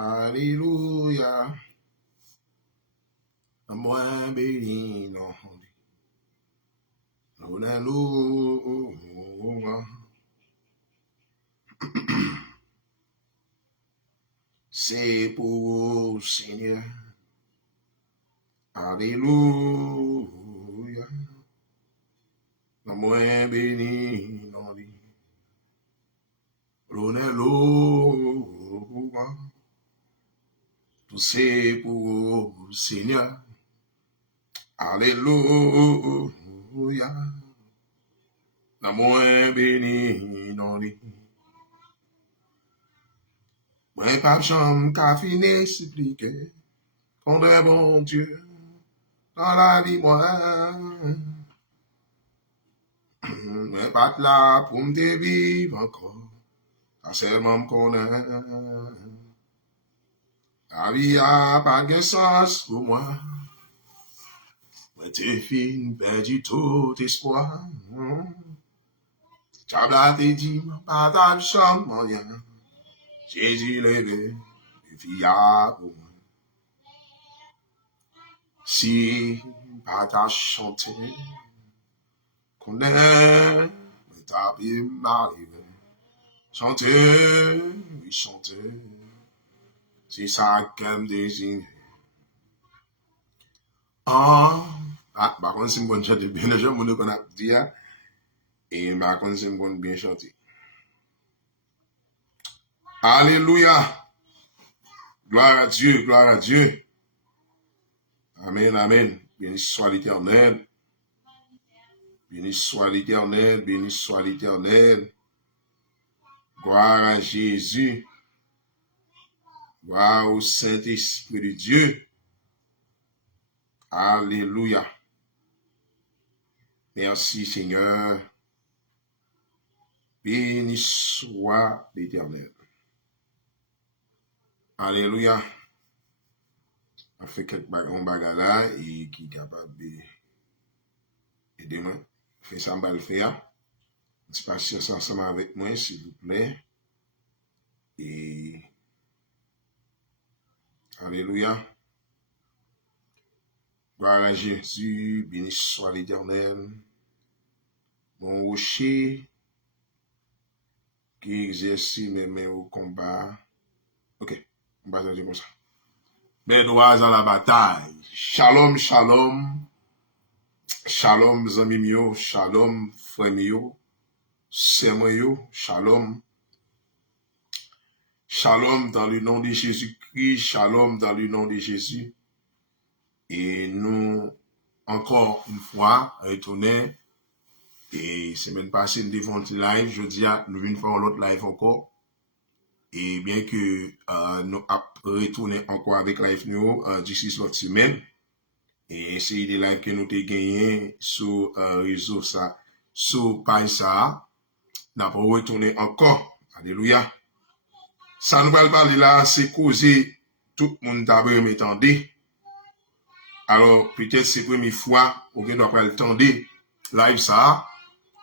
Alléluia. Moi béni, non. Alléluia. C'est pour Seigneur. Alléluia. Moi béni, non. Alléluia. Tout c'est pour Seigneur. Alléluia. La moins béni, non. Moi, pas chambre qu'a fini suppliquer. Fondre bon Dieu, dans la vie, moi. Moi, pas là pour me vivre encore. Ça seulement me connaît. La vie a pas de sens pour moi. Moi, t'es fin, perdu tout espoir. T'as dit, pas ta chambre, rien. Jésus levé, fiable. Si pas ta chanter, qu'on est, t'as bien m'arriver. Chanter, oui, chanter. C'est ça qu'elle me désigne. Par contre, c'est une bonne chanter. Bien, les gens me qu'on a dit, et par contre, c'est une bonne bien chanter. Alléluia. Gloire à Dieu, gloire à Dieu. Amen, amen. Béni soit l'Éternel. Béni soit l'Éternel, béni soit l'Éternel. Gloire à Jésus. Gloire au Saint-Esprit de Dieu. Alléluia. Merci Seigneur. Béni soit l'Éternel. Alléluia. On fait quelques bagages là et qui est capable d'aider moi. Fais ça, on va le faire. Patience ensemble avec moi, s'il vous plaît. Et Alléluia. Gloire à Jésus, béni soit l'Éternel. Mon rocher qui exerce mes mains au combat. Ok, on va dire comme ça. Mes doigts à la bataille. Shalom, shalom. Shalom, zami mio. Shalom, frère mio. Sœur shalom. Shalom dans le nom de Jésus-Christ. Shalom dans le nom de Jésus. Et nous, encore une fois, retournons. Et semaine passée, nous devons live. Je dis, nous venons faire l'autre live encore. Et bien que nous retournons encore avec live nous d'ici l'autre semaine. Et c'est des lives que nous avons gagné sur réseau ça, sur page ça. Nous avons retourné encore. Alléluia. Ça nous va parler là, c'est causer tout le monde d'abord m'étendait. Alors, peut-être c'est la première fois qu'on doit pas le tendre live ça.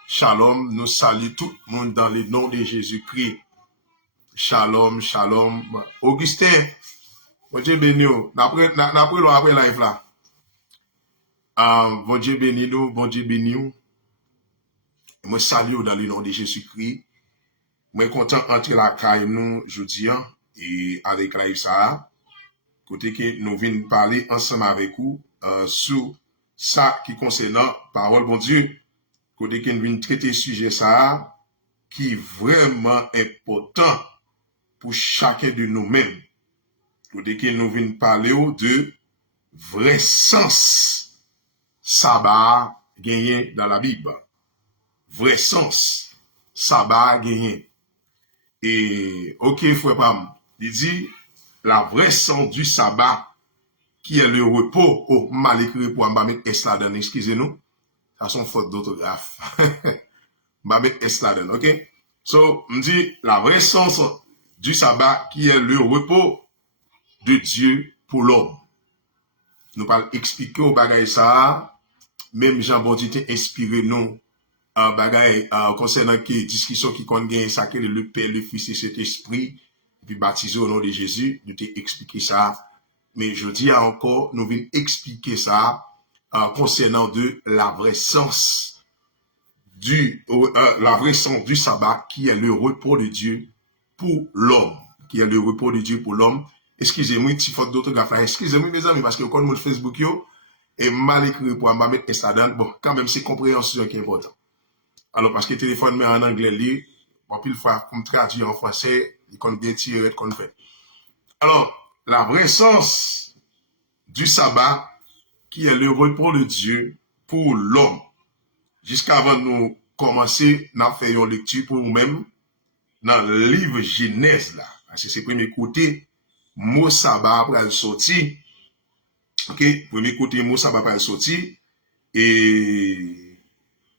Shalom, nous saluons tout le monde dans le nom de Jésus-Christ. Shalom, shalom. Augustin, bon Dieu béni nous. Après live là. Bon Dieu béni nous, bon Dieu béni nous. Moi salue dans le nom de Jésus-Christ. Moi content entrer la caille nous jeudi et avec live ça. Côté que nous venons parler ensemble avec vous sur ça qui concerne parole bon Dieu. Côté que nous venons traiter sujet ça qui est vraiment important pour chacun de nous-mêmes. Côté que nous venons parler de vrai sens sabbat gagné dans la Bible. Vrai sens sabbat gagné. Et OK frère Pam, il dit la vraie sens du sabbat qui est le repos. Oh, mal écrit pour m'ba mettre S là dedans, excusez-nous. Ça sont faute d'orthographe. M'ba mettre S là dedans, OK? So, me dit la vraie sens du sabbat qui est le repos de Dieu pour l'homme. Nous parlons expliquer au bagay ça, même Jean Baptiste inspiré nous un bagay concernant qui discussion qui connaît ça que le Père, le Fils et cet esprit puis baptisé au nom de Jésus, nous t'ai expliqué ça. Mais je dis encore, nous venons expliquer ça concernant de la vraie sens la vraie sens du sabbat, qui est le repos de Dieu pour l'homme. Qui est le repos de Dieu pour l'homme. Excusez-moi, petit faute d'autographe. Excusez-moi, mes amis, parce que quand mon Facebook, est mal écrit pour me mettre Instagram. Bon, quand même, c'est compréhension qui est important. Alors, parce que le téléphone met en anglais, bon, puis il faut comme traduire en français, il compte bien tirer qu'on fait. Alors, la vraie sens du sabbat, qui est le repos de Dieu pour l'homme. Jusqu'avant nous commencer, nous faisons une lecture pour nous-mêmes dans le livre Genèse là. Parce que c'est le premier côté, mot sabbat après le sorti. Ok, premier côté, mot sabbat après le sorti. Et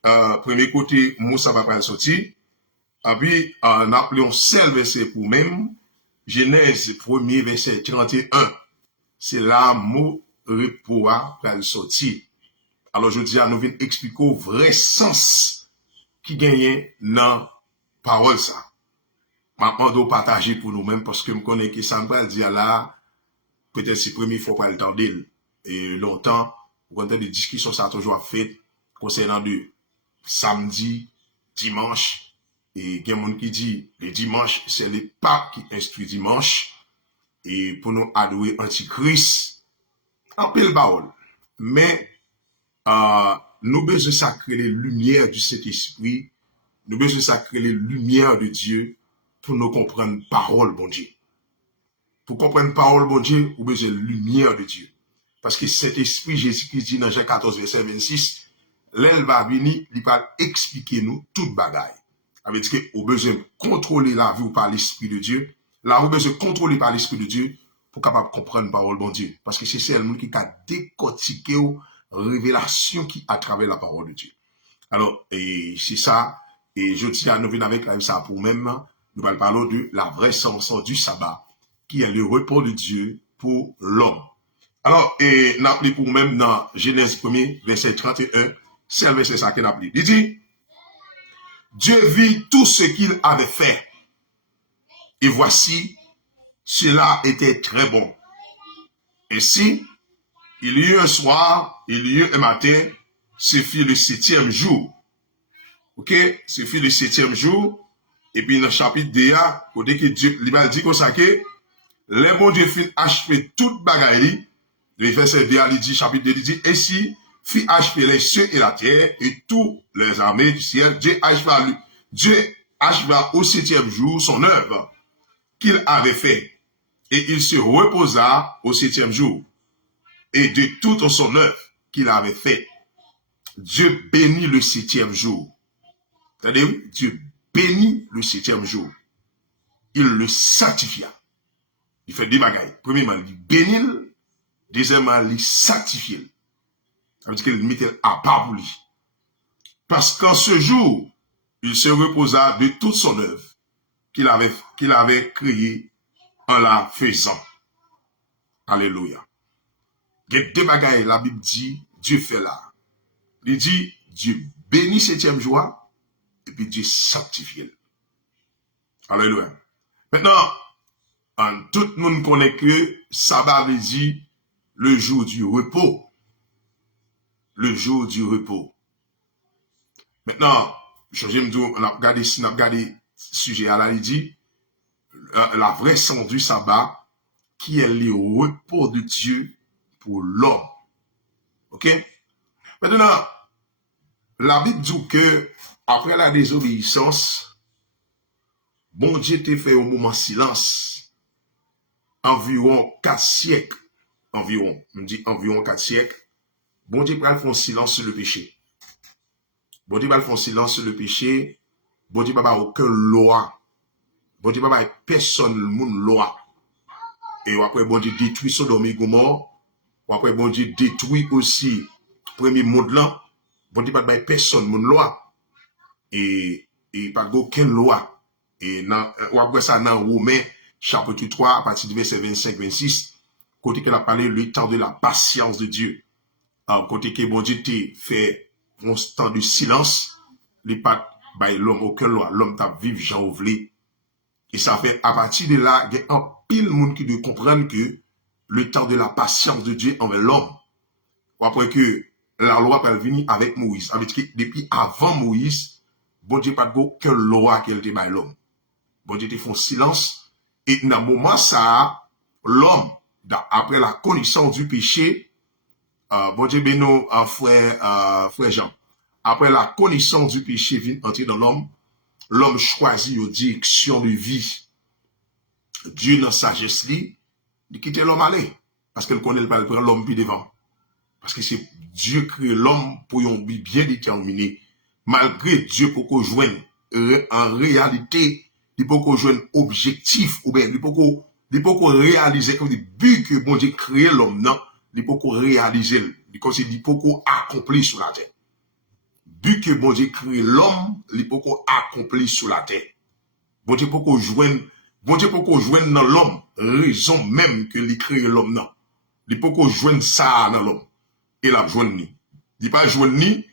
premier côté, mot sabbat après le sorti. Et puis, nous appelons seul verset pour nous-mêmes. Genèse 1er verset 31. C'est là mot repos après le sorti. Alors, je dis à nous venir expliquer le vrai sens qui gagne dans la parole ça. Maintenant, on doit partager pour nous-mêmes parce que je connais que ça me va dire là, peut-être c'est la première fois qu'on le temps d'elle. Et longtemps, on a des discussions, ça a toujours fait concernant de samedi, dimanche. Et il y a des gens qui disent le dimanche, c'est le pape qui instruit dimanche. Et pour nous adorer Antichrist, en pile parole. Mais, nous besoin sacrer les lumières du Saint-Esprit, nous besoin sacrer les lumières de Dieu pour nous comprendre parole, bon Dieu. Pour comprendre parole, bon Dieu, nous besoin de lumière de Dieu. Parce que cet esprit, Jésus-Christ dit dans Jean 14, verset 26, l'elle va venir, il va expliquer nous toute bagaille. Ça veut dire que nous besoin de contrôler la vie par l'esprit de Dieu. Là, nous besoin de contrôler par l'esprit de Dieu pour capable comprendre parole, bon Dieu. Parce que c'est celle qui a décortiqué révélation qui à travers la parole de Dieu. Alors, et c'est ça, et je tiens à nous venir avec ça pour même, nous allons parler de la vraie sens du sabbat, qui est le repos de Dieu pour l'homme. Alors, et nous appelons pour même dans Genèse 1er, verset 31, c'est le verset ça qu'il a appelé. Il dit, Dieu vit tout ce qu'il avait fait, et voici, cela était très bon. Ainsi, il y eut un soir, il y eut un matin, ce fut le 7e jour. Ok? Ce fut le 7e jour. Et puis dans le chapitre DA, côté que Dieu, il dit comme ça que, les bons Dieu fit achever toute bagaille. Le verset DA, il dit, chapitre 2, il dit, ainsi fit achever les cieux et la terre et tous les armées du ciel. Dieu acheva au 7e jour son œuvre qu'il avait fait. Et il se reposa au 7e jour. Et de toute son œuvre qu'il avait fait, Dieu bénit le 7e jour. C'est-à-dire, Dieu bénit le 7e jour. Il le sanctifia. Il fait deux bagailles. Premièrement, il bénit. Deuxièmement, il sanctifie. Ça veut dire qu'il mettait à part pour lui. Parce qu'en ce jour, il se reposa de toute son œuvre qu'il avait créée en la faisant. Alléluia. Il y a deux bagailles, la Bible dit, Dieu fait là. Il dit, Dieu bénit 7e jour, et puis Dieu sanctifie. Alléluia. Maintenant, tout le monde connaît que sabbat veut dire le jour du repos. Le jour du repos. Maintenant, je me dis, on a regardé le sujet à la, il dit, la vraie sens du sabbat, qui est le repos de Dieu pour l'homme. Ok? Maintenant, la Bible dit que, après la désobéissance, bon Dieu t'a fait un moment de silence, environ 4 siècles, environ 4 siècles, bon Dieu va faire un silence sur le péché. Bon Dieu va faire un silence sur le péché, bon Dieu va pas aucune loi, bon Dieu va pas personne le monde loi. Et après bon Dieu détruit Sodome et Gomorrhe, après bon Dieu détruit aussi premier monde là, bon Dieu va pas personne le monde loi. Et pas aucune loi. Et après ça dans Romains chapitre 3 à partir du verset 25-26, côté qu'on a parlé le temps de la patience de Dieu. Côté que bon Dieu t'a fait un temps de silence, les pas by l'homme aucune loi, l'homme t'a vivre Jean voulu Et ça fait, à partir de là, il y a un pile monde qui doit comprendre que le temps de la patience de Dieu envers l'homme, après que la loi peut venir avec Moïse, avec que depuis avant Moïse, bon Dieu pas de aucune loi qu'elle te baille l'homme. Bon Dieu te font silence, et dans le moment ça, l'homme, après la connaissance du péché, bon Dieu bénit frère Jean, après la connaissance du péché vient entrer dans l'homme, l'homme choisit une direction de vie. Dieu, dans sa sagesse, il quitte l'homme aller. Parce qu'il connaît pas l'homme puis devant. Parce que c'est Dieu qui crée l'homme pour un but bien déterminé. Malgré Dieu pour qu'on joigne en réalité, il faut qu'on joigne objectif, ou bien il faut qu'on réalise le but que bon Dieu crée l'homme, non, il faut qu'on réalise, il faut qu'on accomplisse sur la terre. But que bon Dieu crée l'homme, il faut qu'on accomplisse sur la terre. Bon Dieu pour qu'on joigne dans l'homme, raison même que il crée l'homme, non. Il faut qu'on joigne ça dans l'homme. Et la joigne ni. Il pas joigne ni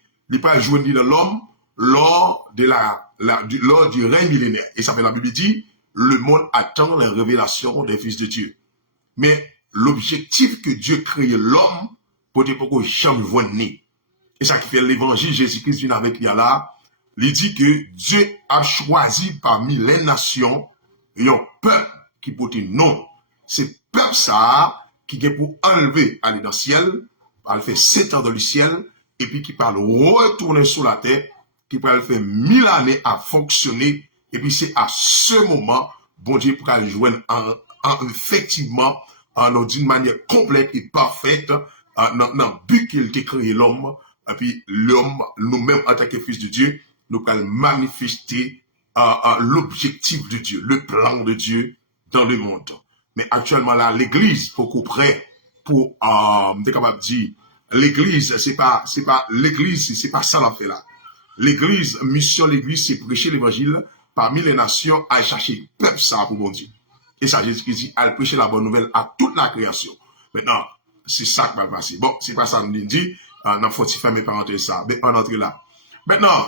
dans l'homme lors du règne millénaire. Et ça fait la Bible dit, le monde attend la révélation des fils de Dieu. Mais l'objectif que Dieu crée l'homme, pour dire pourquoi jamais joigne ni. Et ça qui fait l'évangile, Jésus-Christ vient avec là, il dit que Dieu a choisi parmi les nations un peuple qui porte non. C'est peuple ça qui est pour enlever aller dans le ciel, elle fait 7 ans dans le ciel, et puis qui parle retourner sur la terre, qui peut faire 1000 années à fonctionner, et puis c'est à ce moment, bon Dieu pourra le joindre effectivement, d'une manière complète et parfaite, dans le but qu'il a créé l'homme, et puis l'homme, nous-mêmes en tant que fils de Dieu, nous allons manifester l'objectif de Dieu, le plan de Dieu dans le monde. Mais actuellement là, l'église, faut qu'on prête pour, t'es capable de dire, l'église, c'est pas l'église, c'est pas ça la fait là. L'église, mission l'église, c'est prêcher l'évangile parmi les nations, à chercher peuple ça pour bon Dieu. Et ça, Jésus qui dit, à prêcher la bonne nouvelle à toute la création. Maintenant, c'est ça qui va passer. Bon, c'est pas ça que nous dit, on faut faire mes parenthèses ça, mais on entre là. Maintenant,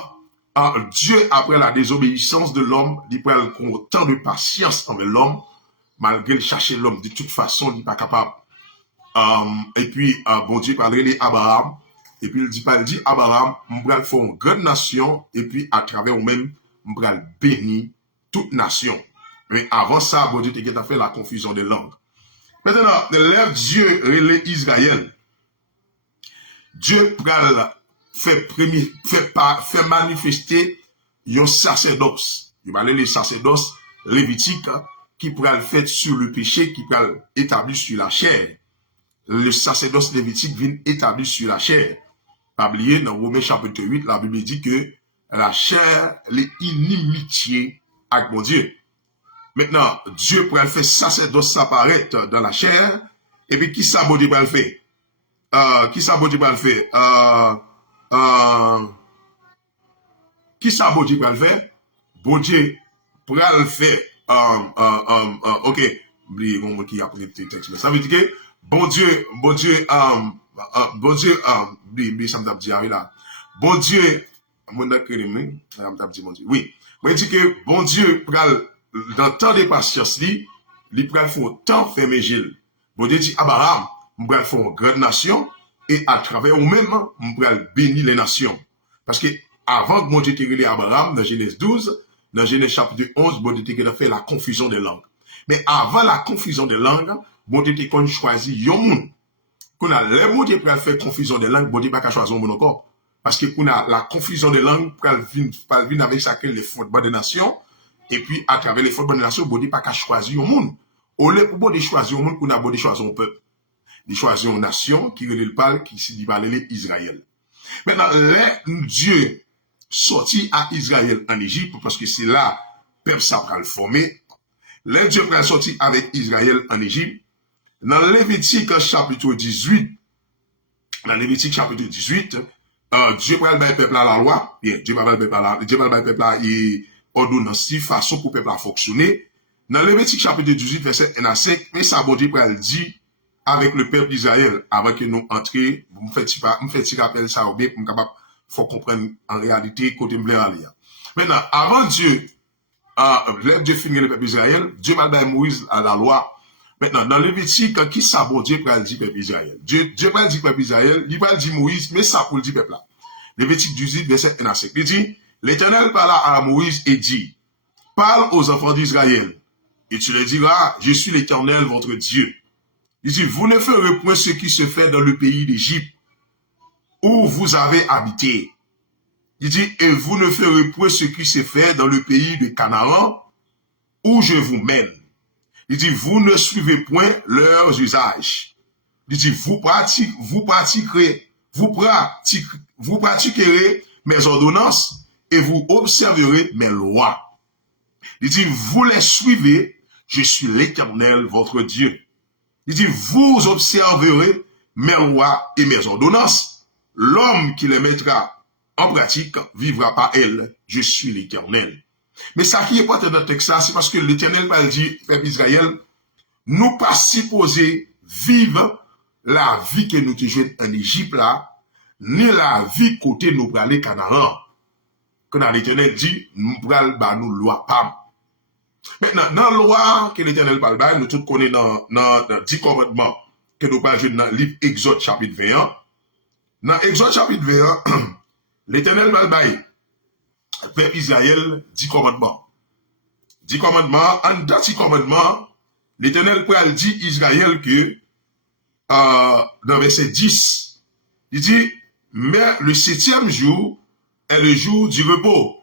Dieu, après la désobéissance de l'homme, il prend tant de patience envers l'homme, malgré chercher l'homme, de toute façon, il n'est pas capable. Et puis, bon Dieu parlait Abraham, et puis il dit Abraham, on va faire une grande nation, et puis à travers nous-mêmes, on va bénir toute nation. Mais avant ça, bon Dieu a fait la confusion des langues. Maintenant, lève Dieu relève Israël. Dieu fait manifester un sacerdoce. Il va aller les sacerdoces lévitiques qui pourra le faire sur le péché, qui pourra établir sur la chair. Le sacerdoce lévitique vient établir sur la chair. Pas oublier, dans Romains chapitre 8, la Bible dit que la chair, les inimitiés avec mon Dieu. Maintenant, Dieu pourra faire sacerdoce apparaître dans la chair, et puis qui ça, bon Dieu, pourra le faire? Qui ça, bon Dieu, pourra le faire? Qui ça, bon Dieu, pourra le faire? Bon Dieu pourra le faire. Ok, oubliez mon qui a pris le texte. Ça veut dire que bon Dieu, oui, ça me dit là. Bon Dieu, mon oui. Moi, je dis que bon Dieu, dans tant de patience, il pourra faire tant fermer Gilles. Bon Dieu dit, Abraham, on pourra faire une grande nation, et à travers nous-mêmes, on pourra bénir les nations. Parce que, avant que mon Dieu t'ait révélé Abraham, dans Genèse 12, dans Genèse chapitre 11, bon Dieu t'ait fait la confusion des langues. Mais avant la confusion des langues, bon Dieu t'ait choisi un monde. Qu'on a le mot Dieu pour faire confusion des langues, bon Dieu pas choisir un monde encore. Parce que qu'on a la confusion des langues, pour venir avec chacun les fondements des nations, et puis à travers les fondements des nations, bon Dieu pas choisir un monde. Au lieu pour bon Dieu choisir un monde, qu'on a bon Dieu choisir un peuple. Il choisit une nation qui relève le parle, qui se dit Israël. Maintenant, Dieu sorti à Israël en Égypte, parce que c'est là, peuple ça va le former. Dieu va sortir avec Israël en Égypte. Dans Lévitique chapitre 18, Dieu va le peuple à la loi. Bien, Dieu va le peuple à ordonnance, façon pour le peuple à fonctionner. Dans Lévitique chapitre 18, verset 1 à 5, mais ça, bon Dieu va le dire avec le peuple d'Israël, avant que nous entrions, vous me faites rappel ça, ou bien, pour me capable, faut comprendre en réalité, côté m'blé aller. Maintenant, avant Dieu, Dieu finit le peuple Israël, Dieu m'a donné Moïse à la loi. Maintenant, dans Lévitique, qui ça, bon Dieu peut dire peuple Israël? Dieu peut dire peuple Israël, il va dire Moïse, mais ça pour le dire peuple là. Lévitique 18, verset 1 à 5. Il dit, l'Éternel parla à Moïse et dit, parle aux enfants d'Israël, et tu leur diras, je suis l'Éternel, votre Dieu. Il dit, vous ne ferez point ce qui se fait dans le pays d'Égypte, où vous avez habité. Il dit, et vous ne ferez point ce qui se fait dans le pays de Canaan, où je vous mène. Il dit, vous ne suivez point leurs usages. Il dit, vous pratiquerez mes ordonnances et vous observerez mes lois. Il dit, vous les suivez, je suis l'Éternel, votre Dieu. Il dit, vous observerez mes lois et mes ordonnances. L'homme qui les mettra en pratique vivra par elles. Je suis l'Éternel. Mais ça qui est pas dans le texte, c'est parce que l'Éternel va dire, peuple Israël, nous pas supposés vivre la vie que nous jouons en Égypte là, ni la vie côté nous aller Canaan. Quand l'Éternel dit, nous pral ba nous loi pas. Maintenant, dans la loi que l'Éternel parle, nous tous connaissons dans 10 commandements que nous parlons dans le livre Exode chapitre 21. Dans Exode chapitre 21, l'Éternel parle peuple Israël 10 commandements. 10 commandements, en dans 10 commandements, l'Éternel dit Israël que dans verset 10, il dit, mais le 7e jour est le jour du repos.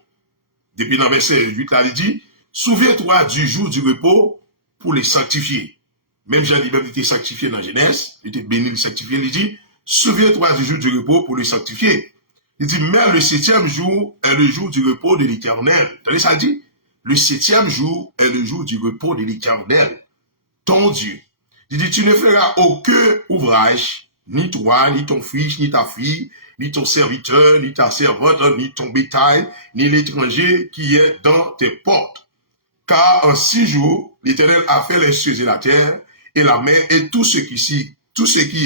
Depuis dans verset 8, là, il dit, souviens-toi du jour du repos pour les sanctifier. Même Jean lui-même était sanctifié dans Genèse, il était béni, sanctifié, il dit, souviens-toi du jour du repos pour les sanctifier. Il dit, mais le 7e jour est le jour du repos de l'Éternel. Vous savez ça dit? Le 7e jour est le jour du repos de l'Éternel, ton Dieu. Il dit, tu ne feras aucun ouvrage, ni toi, ni ton fils, ni ta fille, ni ton serviteur, ni ta servante, ni ton bétail, ni l'étranger qui est dans tes portes. Car en 6 jours, l'Éternel a fait les cieux et la terre, et la mer, et tout ce qui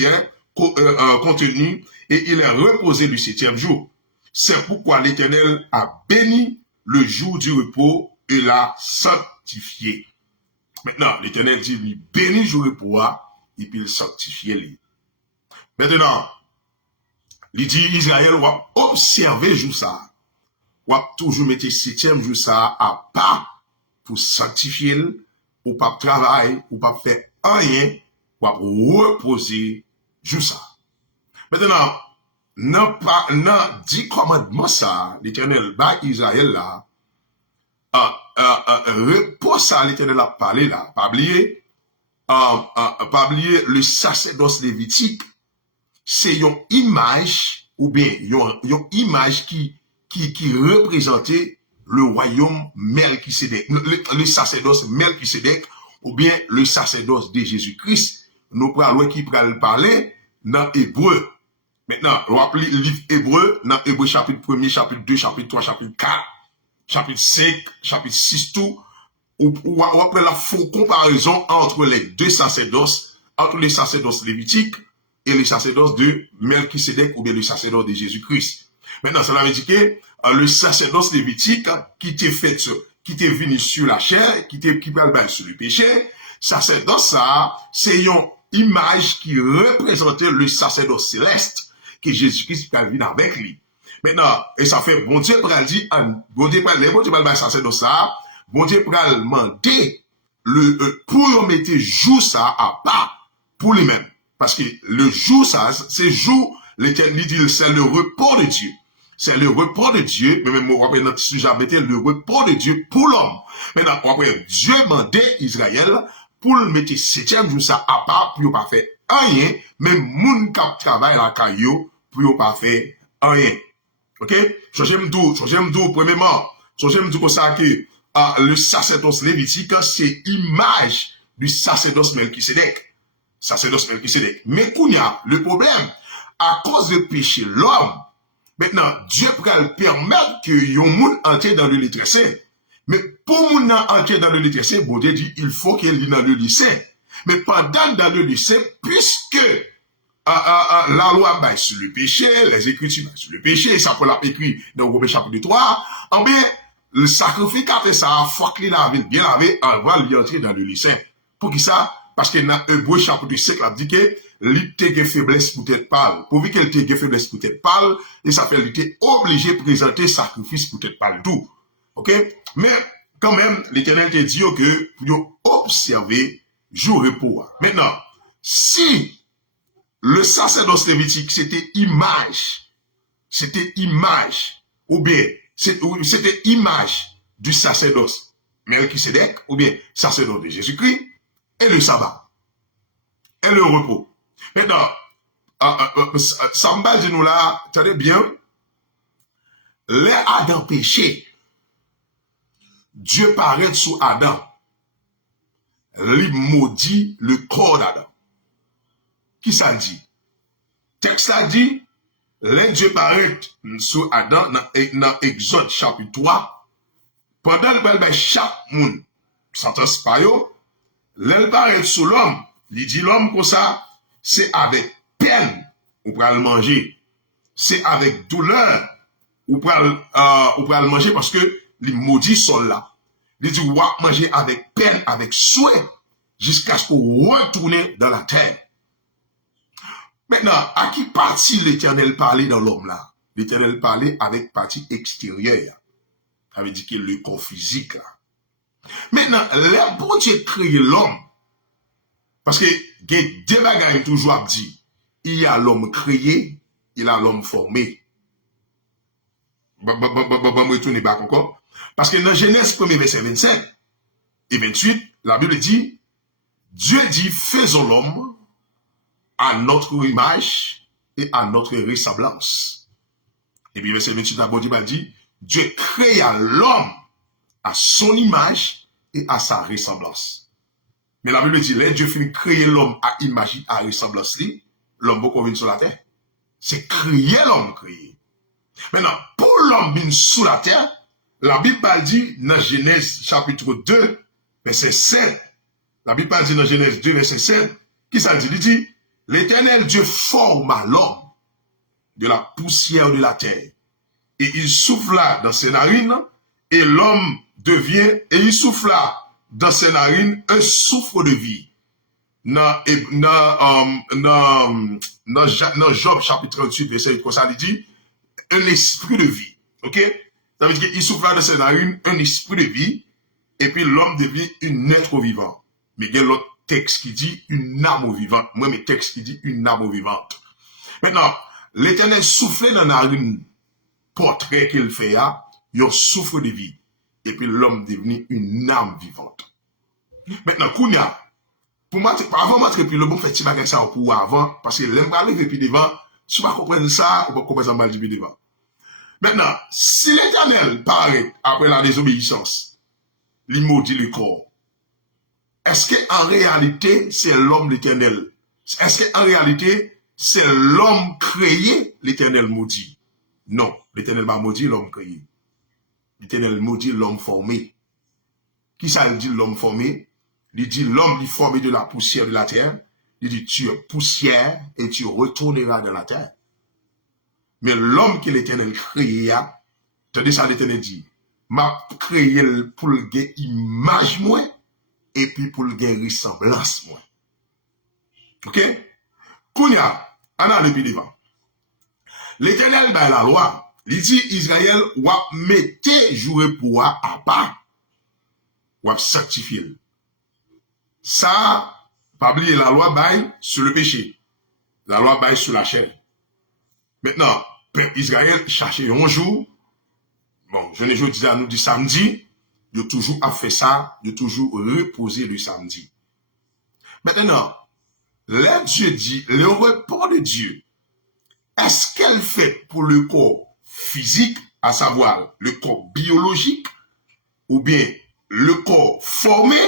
est contenu, et il est reposé du 7e jour. C'est pourquoi l'Éternel a béni le jour du repos et l'a sanctifié. Maintenant, l'Éternel dit, il bénit le jour du repos, et puis il sanctifie. Maintenant, il dit, Israël va observer le jour ça. Va toujours mettre le 7e jour ça à part pour sanctifier, ou pas travailler, ou pas faire rien, ou pas reposer le jour ça. Maintenant, dans 10 commandements ça, l'Éternel bat Israël là, repos ça, l'Éternel a parlé là, pas oublier le sacerdoce lévitique, c'est une image, ou bien une image qui représentait le royaume Melchisédek, le sacerdoce Melchisédek, ou bien le sacerdoce de Jésus-Christ. Nous prenons qui pral parler dans Hébreu. Maintenant, on va appeler le livre Hébreu, dans Hébreu chapitre 1er, chapitre 2, chapitre 3, chapitre 4, chapitre 5, chapitre 6, tout. On va faire la comparaison entre les deux sacerdoces, entre les sacerdoces lévitiques et les sacerdoces de Melchisédek ou bien le sacerdoce de Jésus-Christ. Maintenant, cela veut dire que le sacerdoce lévitique qui t'est venu sur la chair, qui parle sur le péché, sacerdoce ça, c'est une image qui représentait le sacerdoce céleste que Jésus-Christ a vu avec lui. Maintenant, et ça fait, bon Dieu pral dit, bon Dieu pral le sacerdoce ça, bon Dieu pral demander pour mettre jour ça à part pour lui-même. Parce que le jour ça, c'est jour, l'Éternel dit, c'est le repos de Dieu. C'est le repos de Dieu, mais même on rappelle notre sujet, le repos de Dieu pour l'homme. Maintenant, on rappelle, Dieu demandait Israël pour le mettre 7e jour ça à part, pour ne pas faire rien, même moun kap travail la caillou, pour ne pas faire rien. Ok? J'aime tout, premièrement, j'aime tout comme ça que le sacerdoce lévitique, c'est image du sacerdoce Melchisédek. Sacerdoce Melchisédek. Mais kounya, le problème, à cause du péché, l'homme, maintenant, Dieu peut permettre que yon moun entre dans le lit saint. Mais pour moun entrer dans le lit saint, bon Dieu dit, il faut qu'il lit dans le lit saint. Mais pendant dans le lit saint, puisque la loi baille sur le péché, les Écritures sur le péché, ça peut l'écrit dans Romains chapitre 3, en bien, le sacrificateur, ça, faut qu'il lave bien lavé avant de entrer dans le lieu saint. Pour qui ça? Parce que dans Hébreu chapitre 5, il dit que l'ité faiblesse pour être pâle. Pour qu'elle ait faiblesse pour être pâle, et ça fait l'ité obligé de présenter sacrifice pour être pâle tout. Ok? Mais, quand même, l'Éternel te dit que pour observer jour repos. Maintenant, si le sacerdoce lévitique, c'était image, ou bien, c'était image du sacerdoce Melchisedec, ou bien sacerdoce de Jésus-Christ, et le sabbat, et le repos. Maintenant, Samba dit nous là, tenez bien, les Adam péché, Dieu paraît sous Adam, il maudit le corps d'Adam. Qui ça dit? Texte là dit, les Dieu paraît sous Adam dans Exode chapitre 3, pendant le chaque monde, sentence par yo, l'elle paraît sous l'homme, il dit l'homme comme ça, c'est avec peine, ou pour le manger, c'est avec douleur, ou pour le manger parce que les maudits sont là. Il dit, ou manger avec peine, avec souhait, jusqu'à ce qu'on retourne dans la terre. Maintenant, à qui partie l'Éternel parlait dans l'homme là? L'Éternel parlait avec partie extérieure. Ça veut dire que le corps physique là. Maintenant, les bon Dieu créé l'homme. Parce que, des bagages toujours dit, il y a l'homme créé, il y a l'homme formé. Retourner back encore. Parce que dans Genèse 1er verset 25 et 28, la Bible dit, Dieu dit, faisons l'homme à notre image et à notre ressemblance. Et puis verset 28, la Bible dit, Dieu créa l'homme à son image et à sa ressemblance. Mais la Bible dit, là, Dieu finit créer l'homme à image et à ressemblance, l'homme beaucoup vient sur la terre. C'est créer l'homme créé. Maintenant, pour l'homme vient sur la terre, la Bible dit dans Genèse chapitre 2, verset 7. La Bible dit dans Genèse 2, verset 7. Qui ça dit? Il dit, l'Éternel Dieu forma l'homme de la poussière de la terre. Et il souffla dans ses narines, et l'homme devient, et il souffla dans ses narines un souffle de vie. Dans Job chapitre 38, verset 8, comme ça, il dit, un esprit de vie. Ok? Ça veut dire qu'il souffle dans ses narines un esprit de vie, et puis l'homme devient un être vivant. Mais il y a l'autre texte qui dit une âme vivante. Moi, mes textes qui dit une âme vivante. Maintenant, l'Éternel soufflait dans la narine portrait qu'il fait là, il souffle de vie. Et puis l'homme devient une âme vivante. Maintenant, Kounia, pour moi, avant moi, puis le bon fait, ça pour avant, parce que l'aime pas arriver puis devant, si vous ne comprenez ça, vous ne comprenez pas mal devant. Maintenant, si l'Éternel paraît après la désobéissance, il maudit le corps, est-ce qu'en réalité, c'est l'homme l'Éternel? Est-ce qu'en réalité, c'est l'homme créé, l'Éternel maudit? Non, l'Éternel va maudire l'homme créé. L'Éternel maudit l'homme formé. Qui ça dit l'homme formé? Il dit l'homme est formé de la poussière de la terre. Il dit tu es poussière et tu retourneras dans la terre. Mais l'homme que l'Éternel créé, tandis ça l'Éternel dit, m'a créé pour le gagner image moi et puis pour le gagner ressemblance moi. Ok? Kounia, on a le plus devant. L'Éternel dans la loi, il dit Israël, ou mettez jouer pour à part, ou sanctifier. Ça, pas oublier la loi baille sur le péché. La loi baille sur la chair. Maintenant, Israël cherchait un jour, bon, je ne dis à nous du samedi, de toujours a fait ça, de toujours reposer le samedi. Maintenant, là Dieu dit, le repos de Dieu, est-ce qu'elle fait pour le corps physique, à savoir le corps biologique, ou bien le corps formé,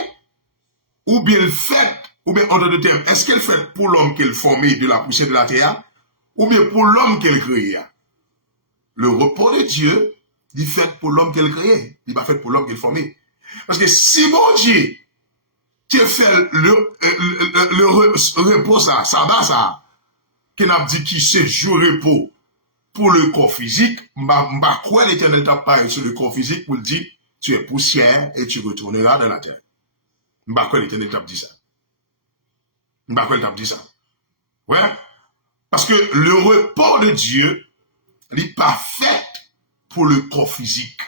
ou bien le fait, ou bien en d'autres termes, est-ce qu'elle fait pour l'homme qu'elle formé de la poussière de la terre, ou bien pour l'homme qu'elle crée? Le repos de Dieu, il fait pour l'homme qu'elle crée, il n'est pas fait pour l'homme qu'elle formé. Parce que si bon Dieu, tu fait le repos ça va ça, qui n'a dit qui c'est jour repos pour le corps physique, m'a quoi l'Éternel t'a parlé sur le corps physique pour le dire, tu es poussière et tu retourneras dans la terre. M'bakwe l'Éternel t'a dit ça. M'bakwe t'a dit ça. Ouais. Parce que le repos de Dieu n'est pas fait pour le corps physique.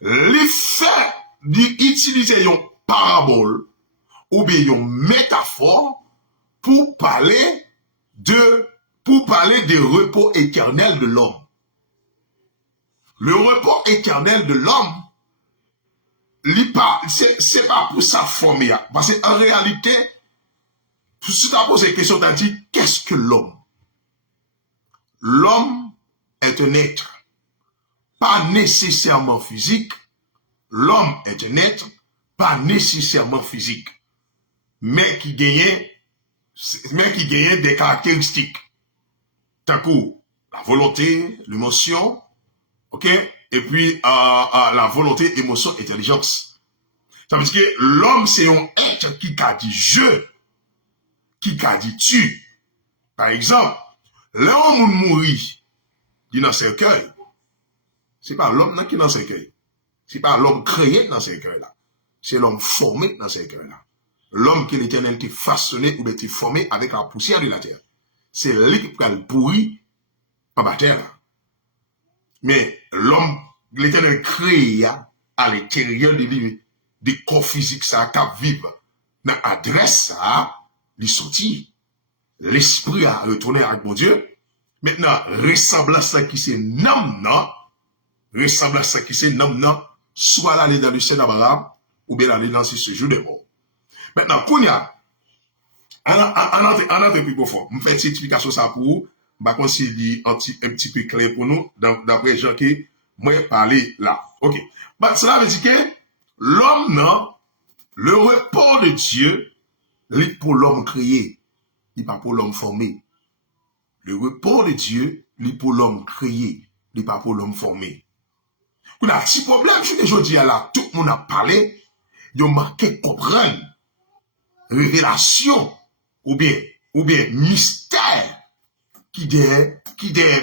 Le fait d'utiliser une parabole ou bien une métaphore pour parler des repos éternels de l'homme. Le repos éternel de l'homme, c'est pas pour sa forme. Parce qu'en réalité, si tu as posé la question, tu as dit, qu'est-ce que l'homme? L'homme est un être, pas nécessairement physique. L'homme est un être, pas nécessairement physique, mais qui gagne des caractéristiques. Tant que la volonté, l'émotion, ok? Et puis, la volonté, émotion, intelligence. Ça veut dire que l'homme, c'est un être qui a dit je, qui a dit tu. Par exemple, l'homme mourit, dit dans ce cercueil. C'est pas l'homme qui est dans ce cercueil. C'est pas l'homme créé dans ce cercueil-là. C'est l'homme formé dans ce cercueil-là. L'homme que l'Éternel était façonné ou était formé avec la poussière de la terre. C'est lui qui a le pourri par la terre. Mais l'homme, l'Éternel créé à l'intérieur de lui, des corps physiques, ça a vivre. Dans l'adresse, ça, il sortit. L'esprit a retourné avec mon Dieu. Maintenant, ressemblance qui c'est non, ressemblance qui c'est non, soit l'aller dans le Sénat arabe, ou bien aller dans ce jour de mort. Maintenant, pour y a, en un peu profond, je fais une explication ça pour vous, je pense qu'il est un petit peu clair pour nous, d'après Jean qui moi parlé là. Ok. Cela veut dire que l'homme, non, le repos de Dieu, il pour l'homme créé, il pas pour l'homme formé. Le repos de Dieu, il pour l'homme créé, il pas pour l'homme formé. On a un petit problème, je dis aujourd'hui là, tout le monde a parlé, il a manqué comprendre révélation ou bien mystère qui des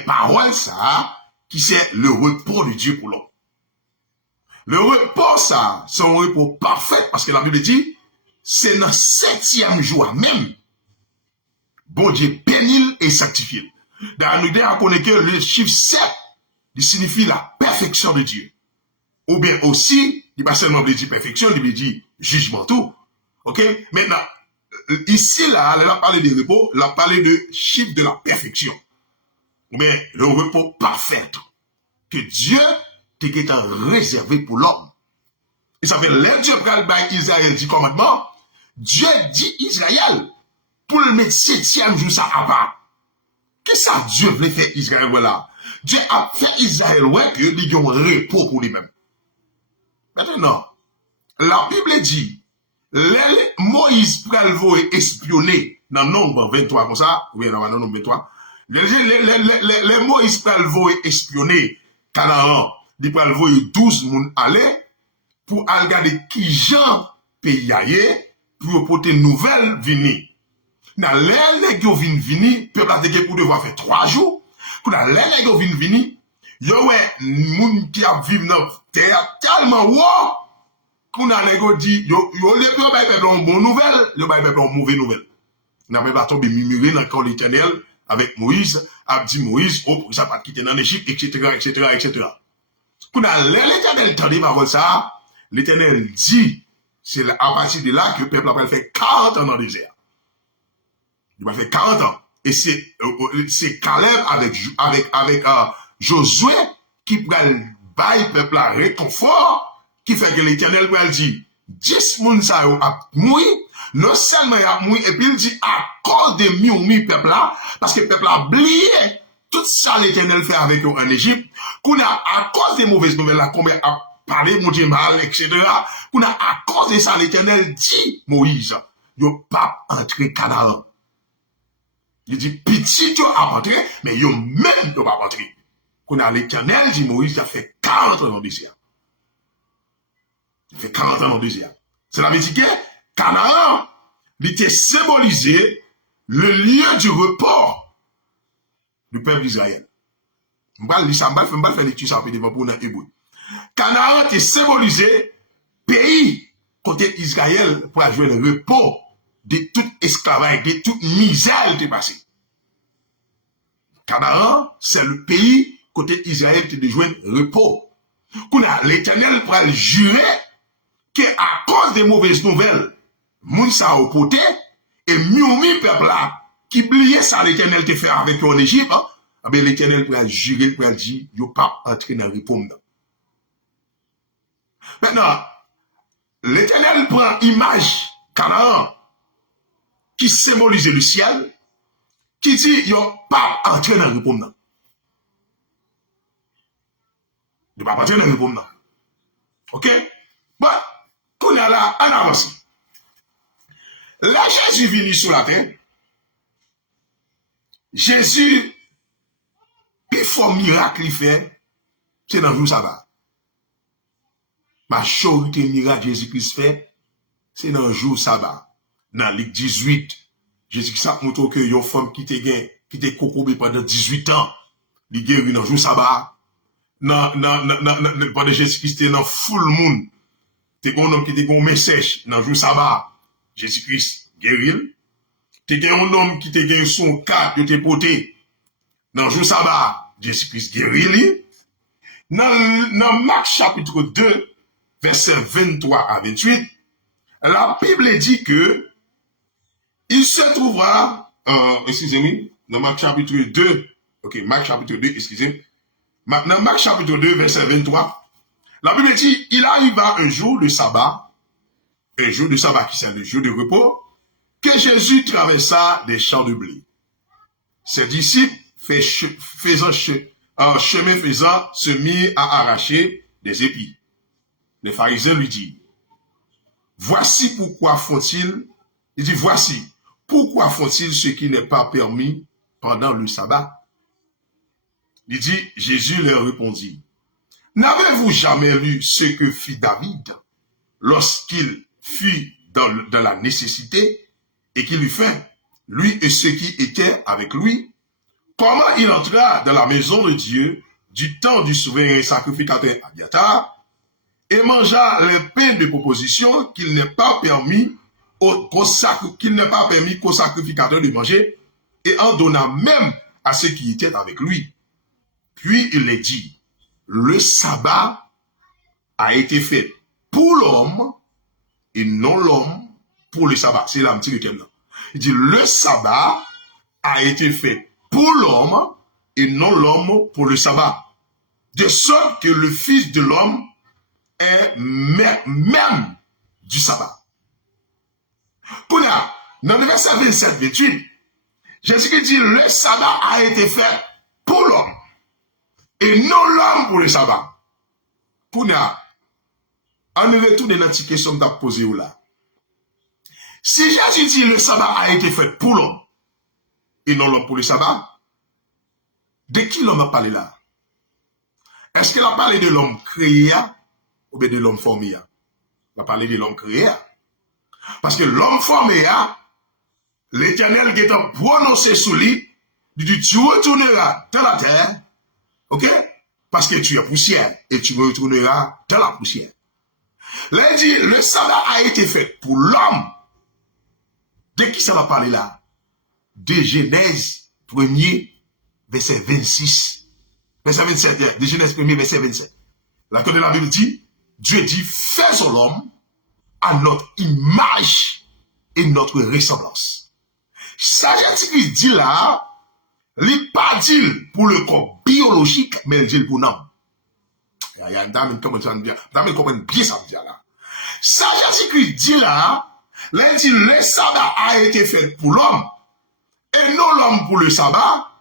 paroles ça, qui c'est le repos de Dieu pour l'homme. Le repos ça, c'est un repos parfait parce que la Bible dit, c'est dans le 7e jour même, bon Dieu bénit et sanctifie. Dans nous on connaît que le chiffre 7, il signifie la perfection de Dieu. Ou bien aussi, il n'est pas seulement dit perfection, il dit jugement tout. Ok? Maintenant, ici, là, elle a parlé de repos, elle a parlé de chiffre de la perfection. Ou bien, le repos parfait. Que Dieu t'est réservé pour l'homme. Et ça fait, l'air Dieu pral by Israël dit commandement, Dieu dit Israël, pour le mettre 7e jour, ça à part. Qu'est-ce que ça Dieu voulait faire Israël, voilà? Dieu a fait Israël, ouais, que il a un repos pour lui-même. Maintenant, la Bible dit, Moïse pral espionner dans Nombre 23, comme ça, ou bien dans Nombre 23, les Moïse pral espionner Canaan, il pral 12 moun aller pour regarder qui Jean pays aille pour porter nouvelle vini. Dans les gens qui viennent, peuple a été pour devoir faire 3 jours. Pour les gens qui viennent, yo ouais, moun qui a vécu dans terre tellement wow, qu'on a les dit, yo les peuple ont bonne nouvelle, yo peuple ont mauvaise nouvelle. N'a pas tombé murmurer dans le corps l'Éternel avec Moïse, a dit Moïse, oh, pour ça pas quitter dans l'Égypte, etc. Pour l'Éternel entendait parole ça, l'Éternel dit, c'est à partir de là que le peuple a fait 40 ans dans le désert. Il va faire 40 ans. Et c'est Caleb avec Josué qui va bailler le peuple à réconfort, qui fait que l'Éternel va dire, 10 moun sa yo a moui, non seulement a moui, et puis il dit, à cause de mi peuple là, parce que le peuple a oublié tout ça l'Éternel fait avec eux en Égypte, qu'on a à cause des mauvaises nouvelles là, qu'on a parlé, mon Dieu mal, etc., qu'on a à cause de ça l'Éternel dit, Moïse, yo pas entrer Canaan. Il dit, petit, tu as rentré, mais yo même, tu pas rentré. Qu'on a l'Éternel, dit Moïse, il a fait 40 ans dans le désert. Il fait 40 ans dans le désert. Cela veut dire que Canaan, il était symbolisé le lieu du repos du peuple d'Israël. Je vais faire l'étude ça pour nous dans Hébreu. Canaan qui symbolisait pays côté Israël pour jouer le repos de tout esclavage, de toute misère qui est passée. Canaan, c'est le pays côté Israël qui doit jouer le repos. L'Éternel pour jurer qu'à cause des mauvaises nouvelles, moun sa opote, et mieux peuple là, qui oubliait ça l'Éternel te fait avec eux en Égypte, hein, l'Éternel pour jurer, pour dire, yo pas entrer dans le repos. Maintenant, l'Éternel prend image Canaan qui symbolise le ciel, qui dit, yo pas entrer dans le repos. Yo pas entrer dans le repos. Ok? Bon, qu'on a là, en avance. Là, Jésus venu sur la terre. Jésus, plus fort miracle il fait, c'est dans le jour sabbat. Majorité miracle Jésus-Christ fait, c'est dans le jour sabbat. Dans Luc 18, Jésus-Christ a montré que une femme qui était cocobée pendant 18 ans, il guérit dans le jour sabbat. Pendant Jésus-Christ était dans full monde. C'est un homme qui était un message dans le jour sabbat. Jésus-Christ guérit. C'est un homme qui était son cas de te porté dans le jour sabbat. Jésus-Christ guérit. Dans Marc chapitre 2, versets 23 à 28, la Bible dit que il se trouvera, excusez-moi, dans Marc chapitre 2, ok, Marc chapitre 2, excusez-moi, dans Marc chapitre 2, verset 23, la Bible dit, il arriva un jour de sabbat qui c'est le jour de repos, que Jésus traversa des champs de blé. Ses disciples, chemin faisant, se mirent à arracher des épis. Les pharisiens lui disent, voici pourquoi font-ils ce qui n'est pas permis pendant le sabbat? Il dit, Jésus leur répondit, n'avez-vous jamais lu ce que fit David lorsqu'il fut dans la nécessité et qu'il eut faim, lui et ceux qui étaient avec lui? Comment il entra dans la maison de Dieu du temps du souverain sacrificateur Abiathar et mangea le pain de proposition qu'il n'est pas permis qu'au sacrificateur de manger, et en donna même à ceux qui étaient avec lui. Puis il les dit, le sabbat a été fait pour l'homme et non l'homme pour le sabbat. C'est là un petit thème là. Il dit, le sabbat a été fait pour l'homme et non l'homme pour le sabbat. De sorte que le Fils de l'homme est même du sabbat. Dans le verset 27-28, Jésus dit, le sabbat a été fait pour l'homme et non l'homme pour le sabbat. On nous retourne dans la petite question que tu as posée là. Si Jésus dit le sabbat a été fait pour l'homme et non l'homme pour le sabbat, de qui l'homme a parlé là? Est-ce qu'il a parlé de l'homme créé ou bien de l'homme formé? Il a parlé de l'homme créé. Parce que l'homme formé, l'Éternel qui est prononcé sous lui, il dit, tu retourneras dans la terre, ok? Parce que tu es poussière et tu retourneras dans la poussière. Là, il dit, le sabbat a été fait pour l'homme. De qui ça va parler là? De Genèse 1er, verset 26. Verset 27, de Genèse 1er, verset 27. Là, quand la Bible dit, Dieu dit, faisons l'homme à notre image et notre ressemblance. Ça, Jésus dit là, il pas dit pour le corps biologique, mais il dit pour l'homme. Il y a une dame qui comprend bien ça veut dire là. Ça, Jésus dit là, il dit le sabbat a été fait pour l'homme et non l'homme pour le sabbat.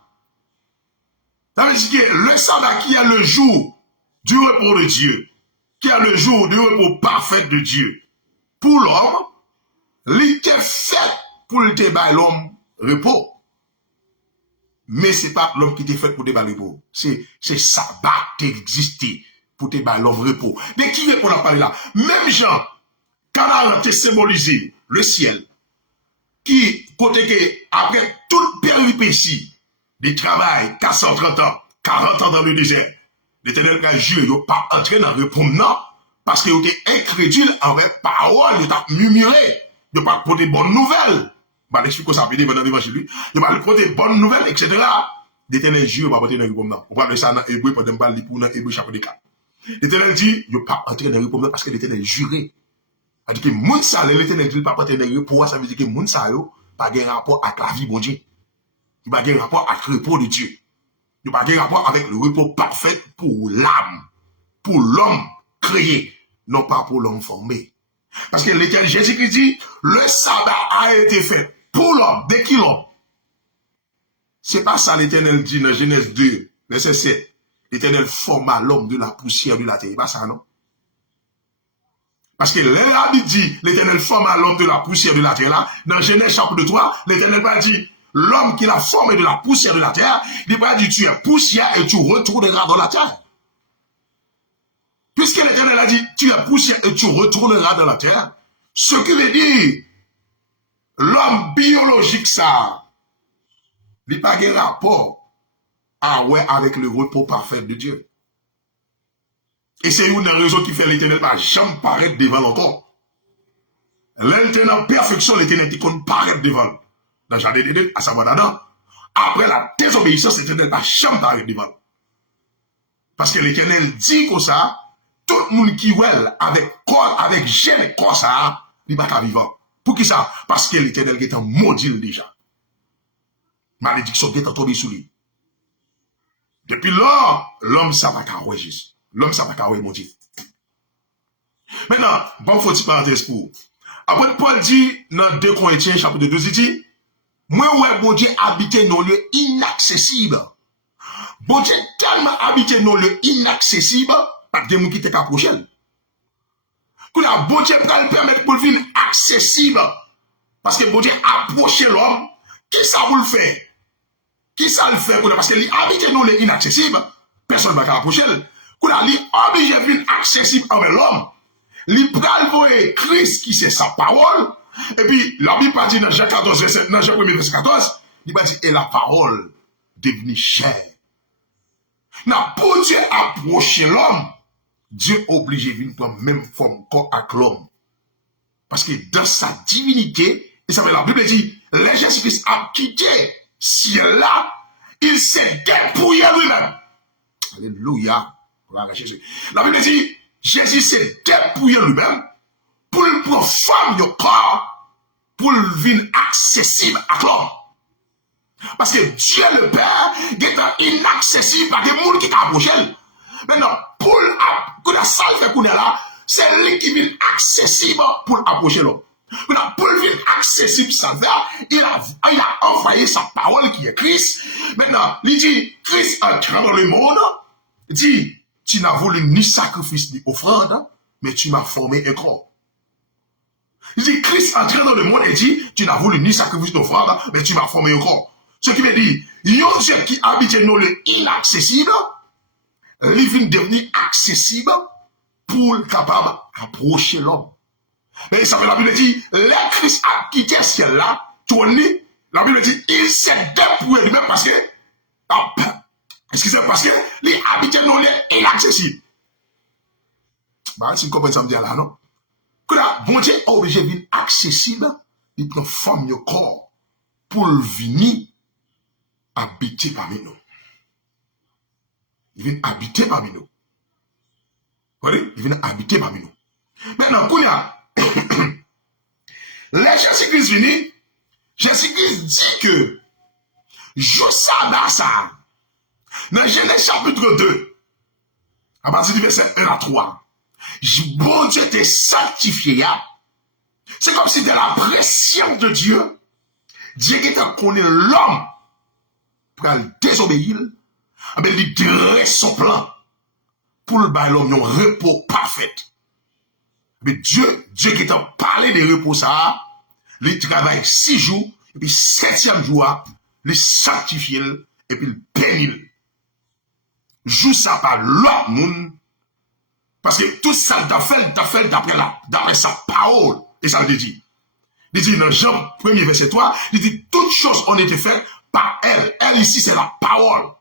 Ça veut dire que le sabbat qui est le jour du repos de Dieu, qui est le jour du repos parfait de Dieu, pour l'homme, il était fait pour le débat l'homme repos. Mais ce n'est pas l'homme qui était fait pour débat repos. C'est sabbat qui existait pour débat l'homme repos. Mais qui est pour la parler là? Même Jean, Canaan a symbolisé le ciel, qui, côté que, après toute péripétie, du travail, 430 ans, 40 ans dans le désert, l'Éternel va jurer, yo pas entrer dans le repos non, parce que vous êtes incrédule avec parole, vous êtes murmuré, vous pas porter bonne nouvelle. Bah, l'explique ça veut dire dans l'évangile, vous pas porter bonne nouvelle, etc. L'Éternel jure, va porter dans le repos non. On parle de ça dans Hébreu, pour ne pas le pour dans Hébreu chapitre 4. L'Éternel dit, vous pas entrer dans le repos non, parce que l'Éternel juré. C'est-à-dire que moun sa, l'Éternel dit, pas porter dans le repos, ça veut dire que moun sa yo, pas de rapport avec la vie, bon Dieu. Il n'y a pas de rapport avec le repos de Dieu. Il n'y a pas de rapport avec le repos parfait pour l'âme, pour l'homme créé, non pas pour l'homme formé. Parce que l'Éternel Jésus-Christ dit, le sabbat a été fait pour l'homme, dès qu'il l'homme. C'est pas ça l'Éternel dit dans Genèse 2, verset 7. L'Éternel forma l'homme de la poussière de la terre. C'est pas ça, non? Parce que l'Éternel dit, l'Éternel forma l'homme de la poussière de la terre là, dans Genèse chapitre 3, l'Éternel va dire, l'homme qui l'a formé de la poussière de la terre, il va dire, tu es poussière et tu retourneras dans la terre. Puisque l'Éternel a dit, tu es poussière et tu retourneras dans la terre, ce qui veut dire, l'homme biologique ça, il n'a pas de rapport avec le repos parfait de Dieu. Et c'est une des raisons qui fait l'Éternel pas jamais paraître devant l'encore. L'Éternel en perfection, l'Éternel qui compte paraître devant. Dans Jardin d'Éden, à savoir d'Adam. Après la désobéissance, l'Éternel pas jamais paraître devant. Parce que l'Éternel dit comme ça, tout le monde qui est avec corps, avec gène corps ça, il va pas vivant. Pour qui ça? Parce que l'Éternel est en maudit déjà. Malédiction est tombée sous lui. Depuis là, l'homme ça va carrer Jésus. L'homme ça va carrer maudit. Maintenant, bon faut une parenthèse pour. Après Paul dit dans 2 Corinthiens chapitre 2, il dit, moi ouais bon Dieu habité dans le inaccessible. Bon Dieu tellement habité dans le inaccessible, pas de gens qui te approcher. Que la bon Dieu peut le permettre pour venir accessible. Parce que bon Dieu approche l'homme, qui ça vous le fait? Qui ça le fait? Parce que l'habité dans le inaccessible, personne ne va approcher. Qu'on a obligé de venir accessible avec l'homme. Li pral voye Christ qui c'est sa parole. Et puis, la Bible dit dans Jean 14, verset, dans Jean 1, verset 14, il dit, et la parole devenue chair. N'a pour Dieu approcher l'homme, Dieu obligé de venir prendre même forme corps avec l'homme. Parce que dans sa divinité, et ça veut la Bible dit, le Jésus-Christ a quitté ciel là, il s'est dépouillé lui-même. Alléluia. La Bible dit, Jésus s'est dépouillé lui-même pour le prendre forme de corps, pour le venir accessible à l'homme. Parce que Dieu le Père est inaccessible à des gens qui t'approchent. Maintenant, pour la salle fait qu'on est là, c'est lui qui vient accessible pour approcher l'homme. Maintenant, pour le venir accessible, ça veut il a envoyé sa parole qui est Christ. Maintenant, il dit, Christ entrant dans le monde, dit, tu n'as voulu ni sacrifice ni offrande, mais tu m'as formé un corps. Il dit, Christ entré dans le monde et dit, tu n'as voulu ni sacrifice ni offrande, mais tu m'as formé un corps. Ce qui veut dire, il y a un Dieu qui habite dans le inaccessible, il vient devenir accessible pour être capable d'approcher l'homme. Mais ça veut la Bible dit, le Christ a quitté ce ciel là, tourné, la Bible dit, il s'est dépouillé lui-même parce que, excusez-moi, parce que les habitants non est inaccessible. Bah, si vous comprenez ça, me dire là, non? Que là, bon Dieu est obligé de venir accessible, il prend forme de corps pour venir habiter parmi nous. Il vient habiter parmi nous. Vous voyez? Il vient habiter parmi nous. Maintenant, quand il y a, les Jésus-Christ venu, Jésus-Christ dit que, je sabbat ça, dans Genèse chapitre 2, à partir du verset 1 à 3, bon Dieu t'est sanctifié. C'est comme si de la pression de Dieu, Dieu qui t'a connu l'homme pour le désobéir, il dresse son plan pour le bailler l'homme un repos parfait. Mais Dieu qui t'a parlé de repos ça, il travaille 6 jours, et puis 7e jour, il sanctifie, et puis il bénit. Joue ça par l'autre monde. Parce que tout ça, t'as fait d'après sa parole. Et ça le dit. Il dit dans Jean 1er verset 3, il dit toutes choses ont été faites par elle. Elle ici, c'est la parole.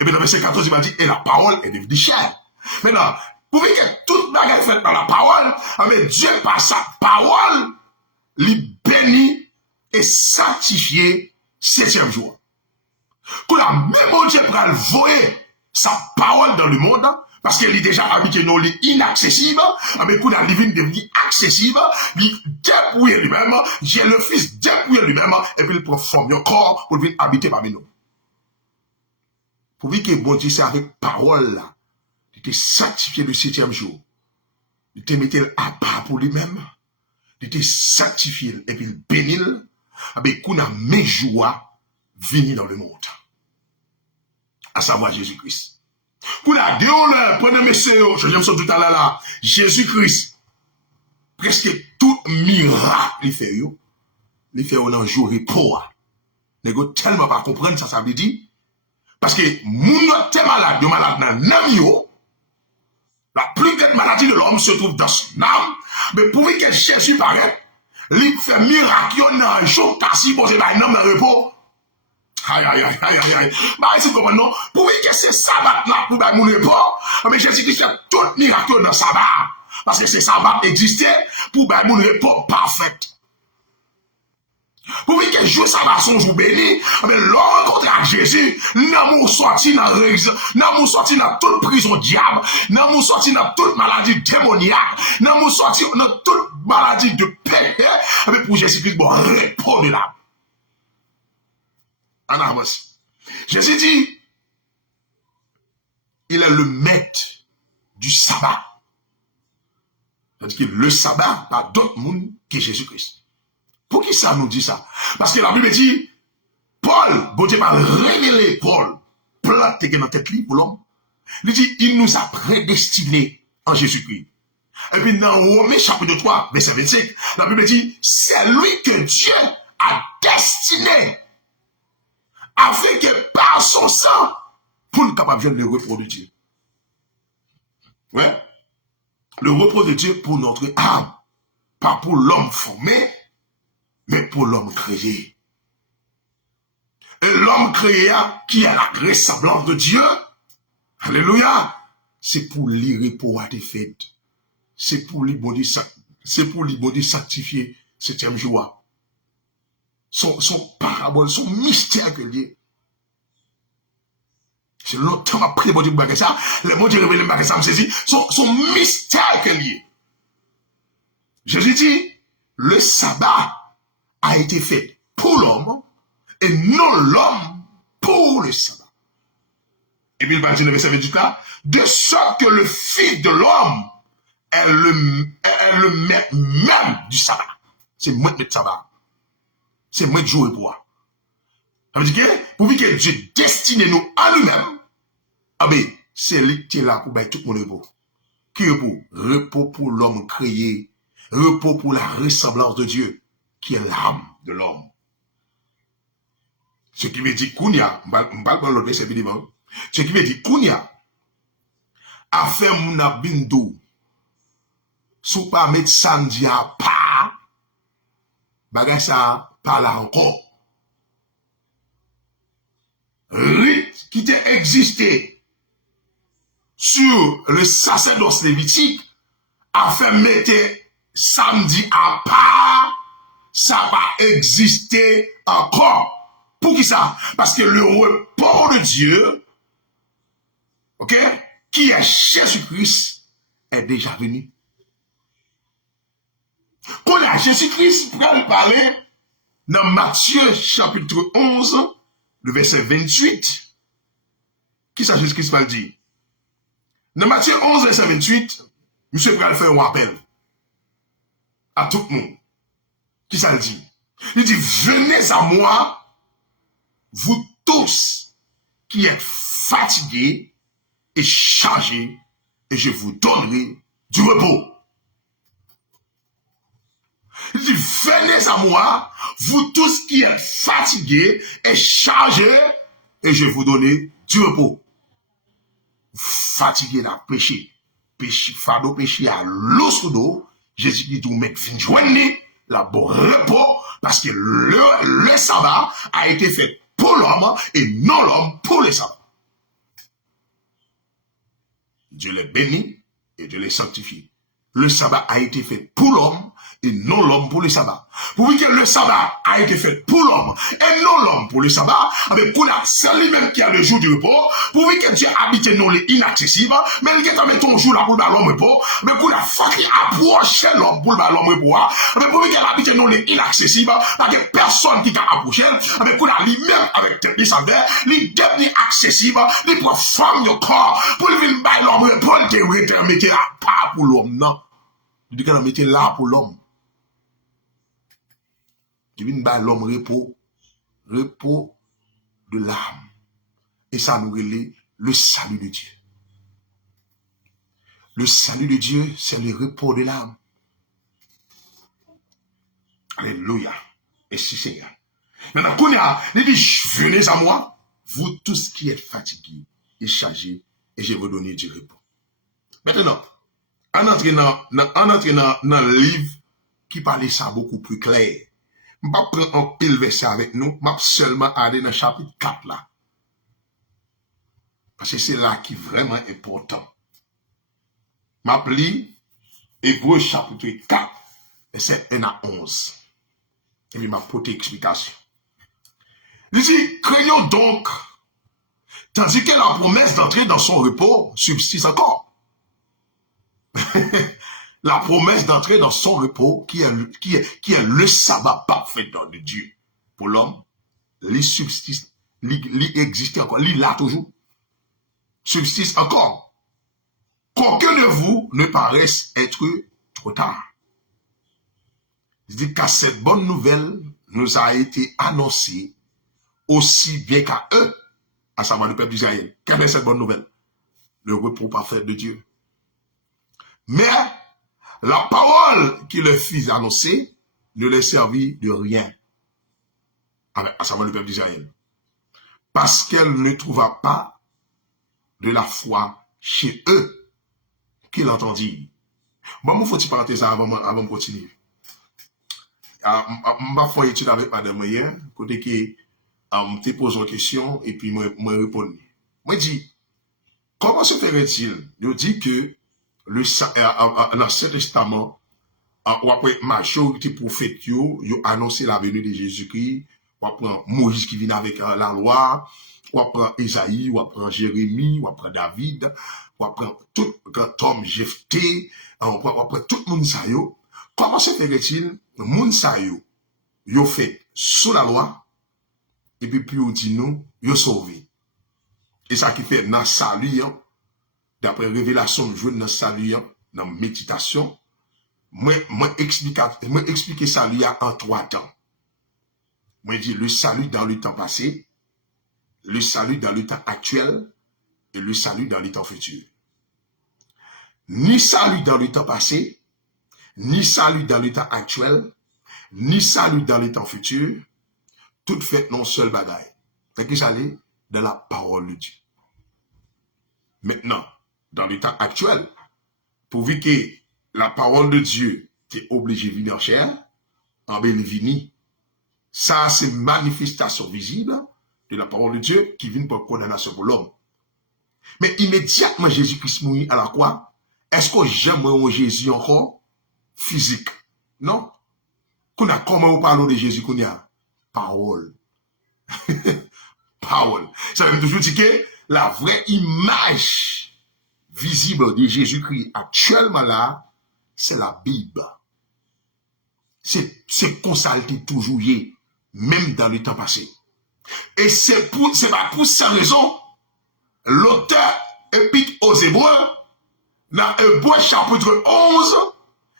Et puis dans verset 14, il va dire, et la parole est devenue chair. Maintenant, vous voyez que toute bagarre est faite par la parole, mais Dieu par sa parole, lui bénit et sanctifié septième jour. Quand la même Dieu va voyer sa parole dans le monde, parce qu'elle est déjà habituée, non, elle est inaccessible, mais quand la divine devient accessible, il dépouille lui-même, Dieu le Fils dépouille lui-même, et puis il prend forme de corps pour venir habiter parmi nous. Pour dire que bon Dieu, c'est avec parole là, il était sanctifié le septième jour. Il te mettait à part pour lui-même. Il était sanctifié et puis il bénit. Avec qu'on a mes joies venir dans le monde. À savoir Jésus-Christ. Qu'on a deux honneurs, prenez mes sœurs, je me suis tout à l'heure là, Jésus-Christ. Presque tout miracle, il fait dans le jour repos. Les gars tellement pas comprendre ça veut dire. Parce que moun te malade, de malade dans l'âme. La plus grande maladie de l'homme se trouve dans son âme. Mais pour que Jésus paraît, il fait miracle dans un jour, si vous avez un homme dans le repos. Aïe. Bah, si vous comprenez, non? Pour que c'est sabbat là, pour mon repos, mais Jésus-Christ fait tout miracle dans sabbat. Parce que c'est sabbat existait pour mon repos parfait. Pour que jour sabbat son jour béni, mais l'on rencontre à Jésus, nous sorti dans l'église, nous sorti dans toute prison diable, nous sorti dans toute maladie démoniaque, nous sorti dans toute maladie de paix, mais pour Jésus-Christ, bon, répondre là. En avance. Jésus dit, il est le maître du sabbat. C'est-à-dire que le sabbat, pas d'autre monde que Jésus-Christ. Pour qui ça nous dit ça? Parce que la Bible dit, Paul, bon Dieu va révéler Paul, planté dans tête pour l'homme. Il dit, il nous a prédestinés en Jésus-Christ. Et puis dans Romains chapitre 3, verset 25, la Bible dit, c'est lui que Dieu a destiné afin que par son sang, pour nous capable de le repos de Dieu. Ouais. Le repos de Dieu pour notre âme. Pas pour l'homme formé, mais pour l'homme créé. Et l'homme créé qui a la ressemblance de Dieu, alléluia, c'est pour lui repos à des fêtes. C'est pour lui body sanctifier septième jour. Son parabole, son mystère que lié. C'est longtemps après bon Dieu bagay ça, le bon Dieu révèle bagay ça me saisit, son mystère que lié. Jésus dit, le sabbat a été fait pour l'homme et non l'homme pour le sabbat. Et puis il va dire le verset 28 là, de sorte que le Fils de l'homme est le maître même du sabbat. C'est moi qui mets le sabbat. C'est moi qui joue pour moi. Ça veut dire que, pour que Dieu destine nous à lui-même, ah ben, c'est lui qui est là pour mettre tout mon repos. Qui est repos? Repos pour l'homme créé. Repos pour la ressemblance de Dieu, qui est l'âme de l'homme. Ce qui veut dire Kounia, je ne parle pas de l'autre, c'est bien. Ce qui veut dire Kounia, a fait mon abindo, sous pas mettre samedi à pas, bagay ça, pas là encore. Rite qui t'a existé sur le sacerdoce lévitique, a fait mettre samedi à part, ça va exister encore. Pour qui ça? Parce que le repos de Dieu, ok, qui est Jésus-Christ, est déjà venu. Quand a Jésus-Christ, pour nous parler, dans Matthieu chapitre 11, le verset 28, qui ça Jésus-Christ va le dire? Dans Matthieu 11, verset 28, monsieur va faire un rappel à tout le monde. Qui ça le dit? Il dit, venez à moi, vous tous qui êtes fatigués et chargés, et je vous donnerai du repos. Il dit, venez à moi, vous tous qui êtes fatigués et chargés, et je vous donnerai du repos. Fatigué la péché, fardeau péché à l'eau sous l'eau, Jésus dit, vous mettez fin journée, la bon repos, parce que le sabbat a été fait pour l'homme et non l'homme pour le sabbat. Dieu les bénit et Dieu les sanctifie. Le sabbat a été fait pour l'homme et non l'homme pour le sabbat. Pour que le sabbat a été fait pour l'homme et non l'homme pour le sabbat, mais pour c'est lui-même qui a le jour du repos, pour que Dieu habite non les inaccessibles, mais il y a quand même ton jour là pour l'homme repos, mais pour la fois qui approche l'homme pour l'homme repos, mais pour qu'il habite non les inaccessibles, parce que personne qui t'a approché, mais pour lui-même avec les salaires, les devenu accessible, les pour femme de corps, pour lui venir l'homme repos, de mettre là pas pour l'homme, non. Il dit qu'on mettre là pour l'homme. Qui vient par l'homme repos de l'âme. Et ça nous relève le salut de Dieu. Le salut de Dieu, c'est le repos de l'âme. Alléluia. Et si Seigneur. Maintenant, il dit, venez à moi, vous tous qui êtes fatigués et chargés, et je vais vous donner du repos. Maintenant, en entrant dans le livre qui parlait ça beaucoup plus clair, je ne vais pas prendre un pile verset avec nous, je vais seulement aller dans le chapitre 4 là. Parce que c'est là qui est vraiment important. Je vais lire Hébreux chapitre 4, verset 1 à 11. Et puis je vais apporter explication. Il dit, craignons donc, tandis que la promesse d'entrer dans son repos subsiste encore. La promesse d'entrer dans son repos, qui est le sabbat parfait de Dieu pour l'homme, il subsiste, il existe encore, il là toujours, subsiste encore. Qu'aucun de vous ne paraisse être trop tard. Il dit qu'à cette bonne nouvelle nous a été annoncée aussi bien qu'à eux, à savoir le peuple d'Israël. Quelle est cette bonne nouvelle? Le repos parfait de Dieu. Mais la parole qui leur fit annoncer ne leur servit de rien, à savoir le peuple d'Israël, parce qu'elle ne trouva pas de la foi chez eux qui l'entendirent. Bon, il faut une parenthèse avant de continuer. Je vais faire une étude avec madame hier, côté qui te pose une question et puis moi réponds. Moi dis, comment se ferait-il? Je dis que l'Ancien Testament, ou après majorité prophète, yo annoncé la venue de Jésus-Christ, ou après Moïse qui vient avec la loi, ou après Isaïe, ou après Jérémie, ou après David, ou après tout grand homme Jephthé, ou après tout le monde ça yo. Comment se ferait-il, le monde ça yo fait sous la loi, et puis on dit nous, yo sauvé. Et ça qui fait dans salut, d'après révélation, je dans salut, dans méditation, moi expliquer salut en 3 temps. Moi dis le salut dans le temps passé, le salut dans le temps actuel, et le salut dans le temps futur. Ni salut dans le temps passé, ni salut dans le temps actuel, ni salut dans le temps futur, tout fait non seul bagaille. C'est qui salut dans la parole de Dieu. Maintenant, dans le temps actuel, pourvu que la parole de Dieu t'est obligé de venir en chair, en bénévini, ça c'est manifestation visible de la parole de Dieu qui vient pour condamnation pour l'homme. Mais immédiatement Jésus-Christ mourit à la croix, est-ce que j'aime Jésus encore physique? Non. Comment on parle de Jésus qu'on a? Parole. Parole. Ça veut toujours dire que la vraie image visible de Jésus-Christ actuellement là, c'est la Bible. C'est comme ça qu'il toujours y, même dans le temps passé. Et c'est pas pour cette raison, l'auteur épître aux Hébreux, dans Hébreux chapitre 11,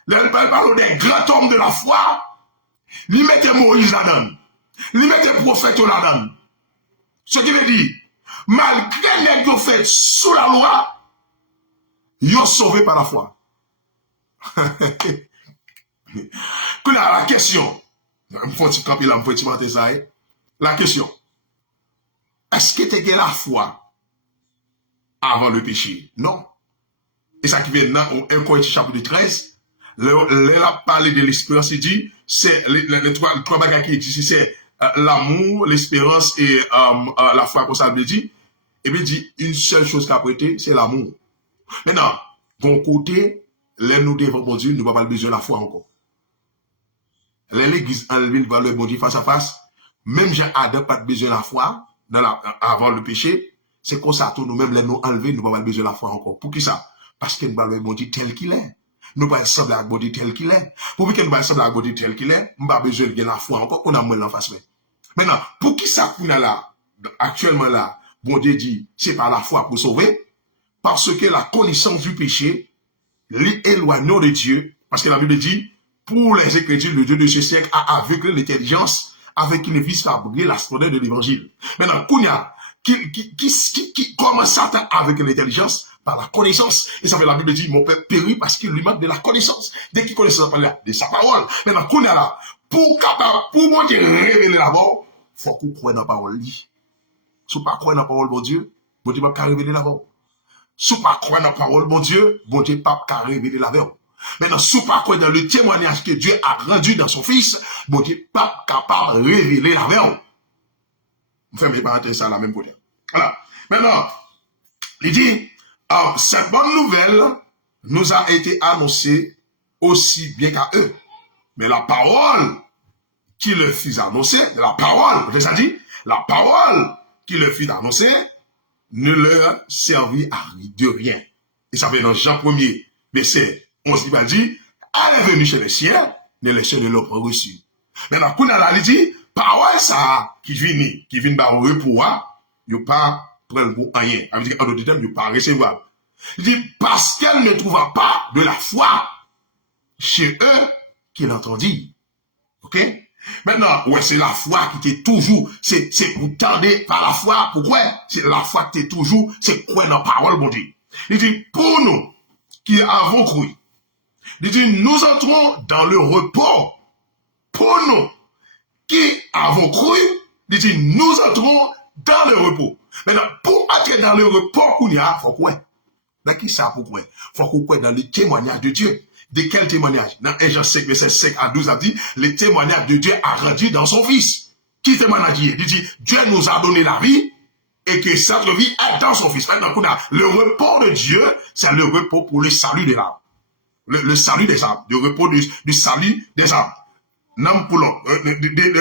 il parle des grands hommes de la foi, il mettait Moïse là-dedans, il mettait prophète là-dedans. Ce qui veut dire, malgré les gens fait sous la loi, ils sont sauvés par la foi. La question, la question, est-ce que tu as la foi avant le péché? Non. Et ça qui vient dans 1 Corinthiens chapitre 13, là a parlé de l'espérance, il dit, c'est les trois bagages qui disent, c'est l'amour, l'espérance et la foi, comme ça veut dire. Et puis il dit, une seule chose qu'a prêté, c'est l'amour. Maintenant, bon côté, les nous devons, bon Dieu, nous n'avons pas besoin de la foi encore. L'église enlevée le valeur, bon Dieu, face à face, même Jean-Adam pas besoin de la foi avant le péché, c'est comme ça, nous-mêmes, les nous enlever, nous n'avons pas besoin de la foi encore. Pour qui ça? Parce que nous avons le bon Dieu tel qu'il est. Nous pas sembler à bon Dieu tel qu'il est. Pour que nous pas sembler à bon Dieu tel qu'il est, nous n'avons pas besoin de la foi encore, on a moins en face. Maintenant, pour qui ça qu'on a là, actuellement là, bon Dieu dit, c'est par la foi pour sauver, parce que la connaissance du péché l'éloigne de Dieu, parce que la Bible dit, pour les Écritures, le Dieu de ce siècle a aveuglé l'intelligence avec qui ne vise pas à briller la splendeur de l'évangile. Maintenant, Kounia, comment Satan avec l'intelligence? Par la connaissance. Et ça fait la Bible dit, mon peuple périt parce qu'il lui manque de la connaissance. Dès qu'il connaît de sa parole. Maintenant, Kounia là, pour mon Dieu révéler d'abord, faut qu'on croie dans la parole. Si vous ne croyez dans la parole, bon Dieu va pas révéler d'abord. Si vous ne croyez dans la parole, bon Dieu pas révéler d'abord. Maintenant, si vous ne croyez dans le témoignage que Dieu a rendu dans son Fils, bon Dieu pas capable de révéler d'abord. Vous fermez parenthèse ça la même côté. Voilà. Maintenant, il dit, cette bonne nouvelle nous a été annoncée aussi bien qu'à eux. Mais la parole qui leur fut annoncée, la parole, j'ai déjà dit, la parole qui leur fut annoncée ne leur servit de rien. Et ça fait dans Jean 1er, verset 11, il dit, elle est venue chez les siens, mais les siens ne l'ont pas reçu. Maintenant, quand elle dit, parole ça, qui vient par repos, il n'y a pas prendre pour rien. Ça veut dire, en d'autres termes, il n'y a pas recevoir. Il dit, parce qu'elle ne trouva pas de la foi chez eux qui l'entendit. Ok? Maintenant, ouais, c'est la foi qui était toujours, c'est pour tendre par la foi. Pourquoi? C'est la foi qui était toujours, c'est quoi dans la parole, bon Dieu. Il dit, pour nous qui avons cru, il dit, nous entrons dans le repos. Pour nous qui avons cru, il dit, nous entrons dans le repos. Maintenant, pour entrer dans le repos, il y a, faut quoi? Dans qui ça, pourquoi? Faut qu'on croit dans le témoignage de Dieu. De quel témoignage? Dans 1 Jean 5, verset 5 à 12, a dit, le témoignage de Dieu a rendu dans son Fils. Qui témoignage? Il dit, Dieu nous a donné la vie et que cette vie est dans son Fils. Maintenant, le repos de Dieu, c'est le repos pour le salut des âmes. Le salut des âmes. Le repos du salut des âmes. Non pour l'homme. Des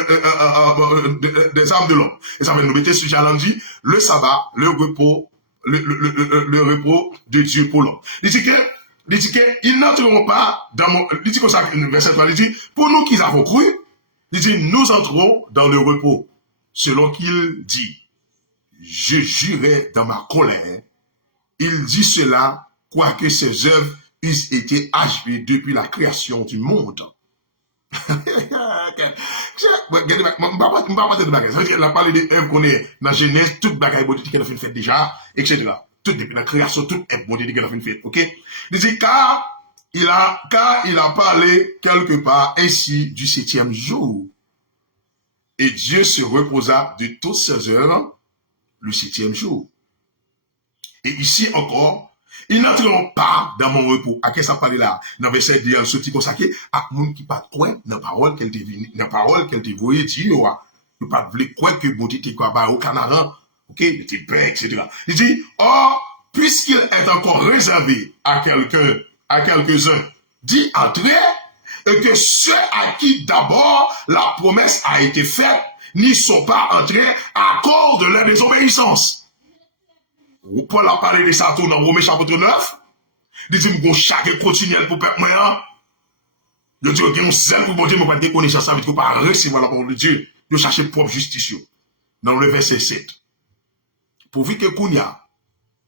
âmes de l'homme. Et ça va nous mettre sur challenge, le sabbat, le repos, le repos de Dieu pour l'homme. Il dit que, ils n'entreront pas dans mon, il dit comme ça, verset 3, il dit, pour nous qui avons cru, il dit, nous entrons dans le repos. Selon qu'il dit, je jurais dans ma colère, il dit cela, quoique ses œuvres eussent été achevées depuis la création du monde. Il a parlé de œuvres qu'on est dans Genèse, toute bagaille politique qu'elle a fait déjà, etc. Tout depuis la création, toute œuvre politique qu'elle a fait, ok? Il dit, car il a parlé quelque part ainsi du 7e jour. Et Dieu se reposa de toutes ses œuvres le 7e jour. Et ici encore, ils n'entreront pas dans mon repos. À qui ça parle là? Dans le verset de ce petit consacré, à nous qui pas quoi, dans la parole qu'elle te voyait dire, ne pas voulu quoi que bon Dieu quoi, bah, au Canaan, ok, était paix, etc. Il dit, or, puisqu'il est encore réservé à quelques-uns d'y entrer, et que ceux à qui d'abord la promesse a été faite n'y sont pas entrés à cause de leur désobéissance. Paul a parlé de ça dans Romains chapitre 9. Il dit que chaque continuel pour peuple moyen. Il dit que celle pour bon Dieu, pas de connaissance, ça veut dire qu'on pas recevoir la parole de Dieu. Il cherche propre justice. Dans le verset 7. Pourvu que Kounia,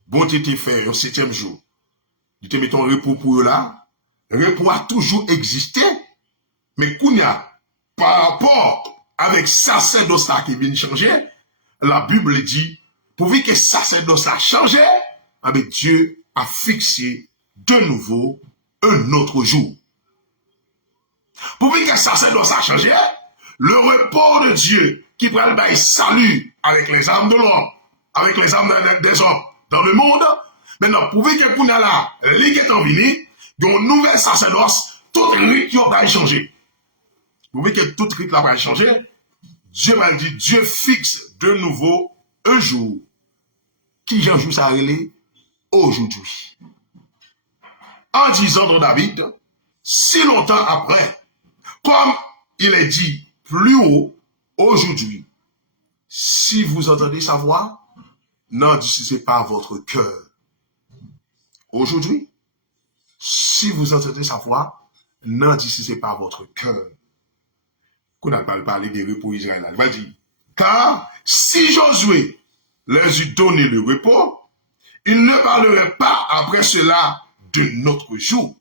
bon Dieu te fait au 7e jour, il te met ton repos pour eux là. Repos a toujours existé. Mais Kounia, par rapport avec sacerdoce qui vient changer, la Bible dit, pourvu que sacerdoce a changé, avec Dieu a fixé de nouveau un autre jour. Pourvu que sacerdoce a changé, le repos de Dieu qui prend le salut avec les âmes de l'homme, avec les âmes des hommes dans le monde, maintenant, pourvu que Kouna là, l'Église est en vini, il y a une nouvelle sacerdoce, tout rite qui va changer. Pourvu que tout rite là va changer, Dieu va dire, Dieu fixe de nouveau un jour qui j'en joue ça relais aujourd'hui. en disant dans David, si longtemps après, comme il est dit plus haut aujourd'hui, si vous entendez sa voix, n'endurcissez pas votre cœur. Aujourd'hui, si vous entendez sa voix, n'endurcissez pas votre cœur. Qu'on n'a pas parlé des repos Israël. Il va dire, car si Josué leur eût donné le repos, il ne parlerait pas après cela de notre jour.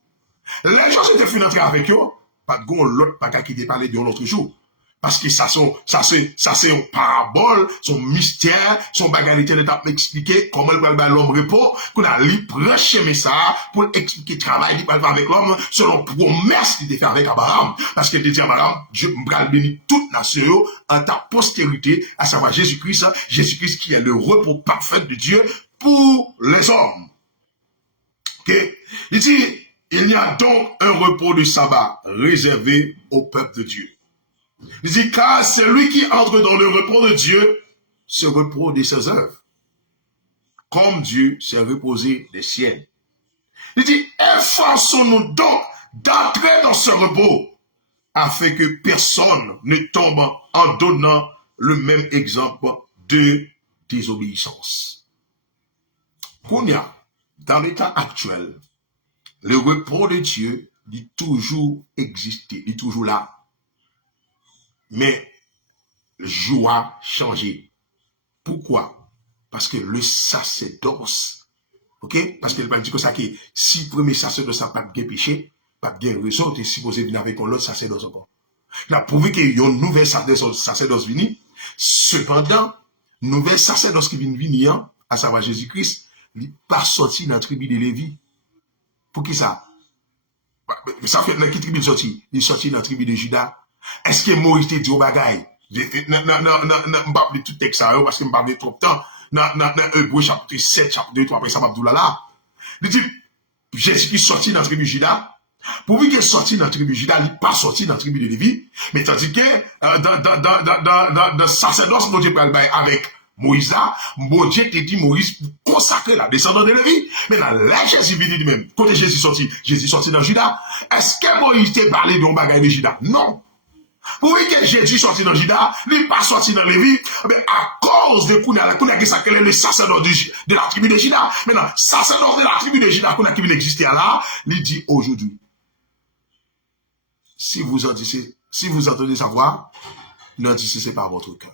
Les gens étaient finis d'entrer avec eux, pas de gon l'autre pas qui était parlé de notre jour. Parce que ça c'est une parabole, son mystère, son bagalité de m'expliquer comment il parle l'homme repos, qu'on a li prêché ça pour expliquer le travail qu'il parle avec l'homme selon promesse qu'il était fait avec Abraham. Parce qu'il était dit à Abraham, Dieu va bénir toute nation en ta postérité, à savoir Jésus-Christ qui est le repos parfait de Dieu pour les hommes. Ok? Il dit, il y a donc un repos de sabbat réservé au peuple de Dieu. Il dit, car celui qui entre dans le repos de Dieu se repose de ses œuvres, comme Dieu s'est reposé des siennes. Il dit, efforçons-nous donc d'entrer dans ce repos, afin que personne ne tombe en donnant le même exemple de désobéissance. Dans l'état actuel, le repos de Dieu dit toujours exister, dit toujours là. Mais le jour a changé. Pourquoi? Parce que le sacerdoce, ok? Parce qu'il va dire que ça, que si le premier sacerdoce n'a pas de péché, pas de raison, tu es supposé venir avec l'autre sacerdoce encore. Il a prouvé qu'il y a un nouvel sacerdoce venu. Cependant, nouvel sacerdoce qui vient venir, à savoir Jésus-Christ, il n'est pas sorti dans la tribu de Lévi. Pour qui ça? Ça fait dans quelle tribu il est sorti? Il est sorti dans la tribu de Juda. Est-ce que Moïse te dit au bagay? Je ne vais pas tout le texte parce que je ne vais pas trop de temps. Dans Hébreu chapitre 7, chapitre 2, 3, après ça, je vais là. Il dit, Jésus qui est sorti dans la tribu de Juda. Pour lui qu'il est sorti dans la tribu de Juda, il n'est pas sorti dans la tribu de Lévi. Mais tandis que dans le sacerdoce, Dieu parle avec Moïse là, Dieu te dit Moïse pour consacrer la descendance de Lévi. Mais dans la Jésus vient lui-même. Quand Jésus sorti dans Juda. Est-ce que Moïse t'a parlé d'un bagay de Juda? Non. Pour que Jésus sorti dans Juda, il n'est pas sorti dans Lévi, mais à cause de Kounia, le sacerdoce de la tribu de Juda. Maintenant, sacerdoce de la tribu de Juda, qui existe là, il dit aujourd'hui, si vous entendez sa voix, n'endurcissez pas votre cœur.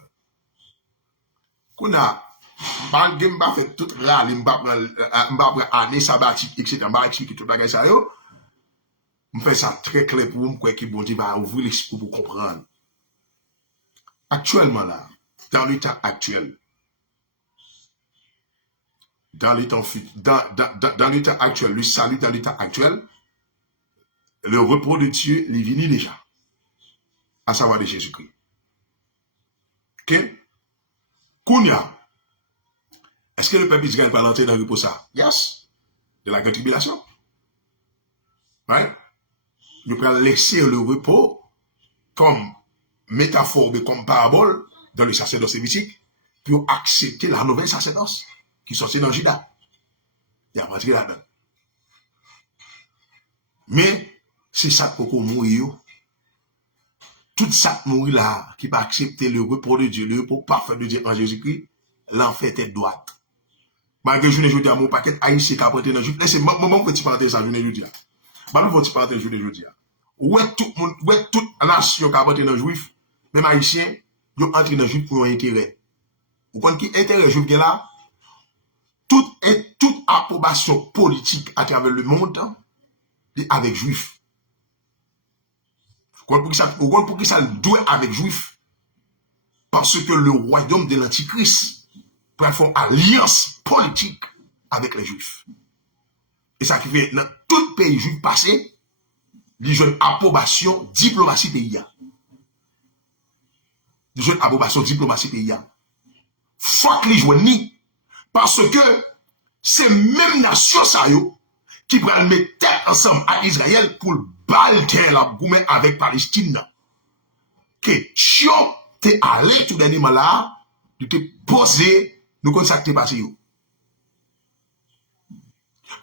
Kounia, je ne vais pas faire tout là, je ne vais pas prendre année sabbatique, etc. Je ne vais pas expliquer tout le bagage ça. Je fais ça très clair pour vous, que bon Dieu va ouvrir l'esprit pour comprendre. Actuellement là, dans l'état actuel, dans l'état actuel, le salut dans l'état actuel, le repos de Dieu, il est venu déjà, à savoir de Jésus-Christ. Ok? Kounia, est-ce que le peuple Israël va entrer dans le repos ça? Yes. De la grande tribulation. Ouais. Nous pouvons laisser le repos comme métaphore, comme parabole dans le sacerdoce lévitique pour accepter la nouvelle sacerdoce qui sortit dans Juda. Il y a pas de là-dedans. Mais c'est ça pour mourir. Tout ça mourir là, qui va accepter le repos de Dieu, le repos parfait de Dieu en Jésus-Christ, l'enfer est droite. Malgré que je dis à mon paquet haïtien qui a prêté dans le juif, laissez-moi petit parenthèse à journée jeudi. Bah, nous petit parenthèse journée jeudi. Ouais, toute nation qui a prêté dans le juif, même haïtien, ils ont entré dans le juif pour un intérêt. Vous comprenez qui intérêt juif là? Toute approbation politique à travers le monde est avec juif. Vous comprenez pour qui ça doit avec juif? Parce que le royaume de l'Antichrist peut faire alliance politique avec les juifs. Et ça qui fait dans tout pays juif passé, les jeunes approbation diplomatie pays. Les jeunes approbation diplomatie pays. Faut que les jeunes ni. Parce que c'est même nation ça yo qui prennent mettre tête ensemble à Israël pour balter la goumé avec Palestine. Question t'es allé tout dernièrement là, tu t'es posé, nous comme ça que t'es passé yo.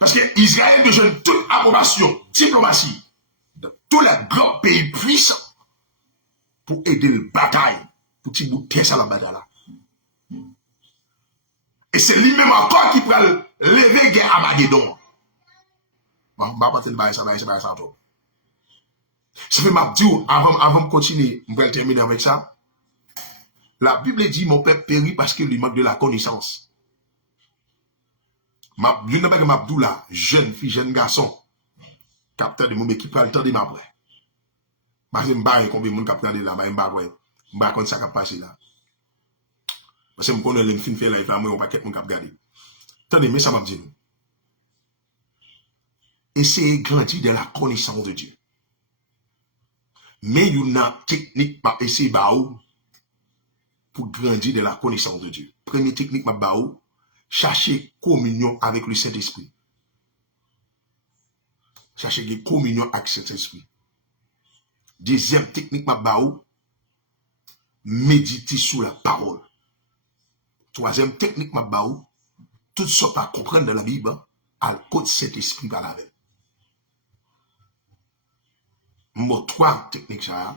Parce que Israël besoin de toute approbation, diplomatie, de tous les grands pays puissants pour aider le bataille, pour qu'il bouter ça la bataille là. Et c'est lui-même encore qui prend lever guerre à Magédon. Bon, je ne vais pas te dire ça. Je vais me dire, avant de continuer, je vais terminer avec ça. La Bible dit, mon peuple périt parce qu'il lui manque de la connaissance. Je ne sais pas que Mabdou là, jeune fille, jeune garçon, capteur de mon équipe, pas le temps de m'apprendre. Parce que je ne sais pas combien de monde capteur de là, je ne sais pas quand ça va passer là. Parce que je connais les films faire là, il on va pas mon cap garder. Attendez, mais ça m'a dit. Essayez de grandir de la connaissance de Dieu. Mais il y a une technique pour essayer pour grandir de la connaissance de Dieu. Première technique, chercher communion avec le Saint-Esprit. Chercher des communion avec le Saint-Esprit. Deuxième technique, méditer sur la parole. Troisième technique, tout ce qu'on pas comprendre dans la Bible, à côté de cet esprit par la veille. Moi, trois techniques, ça,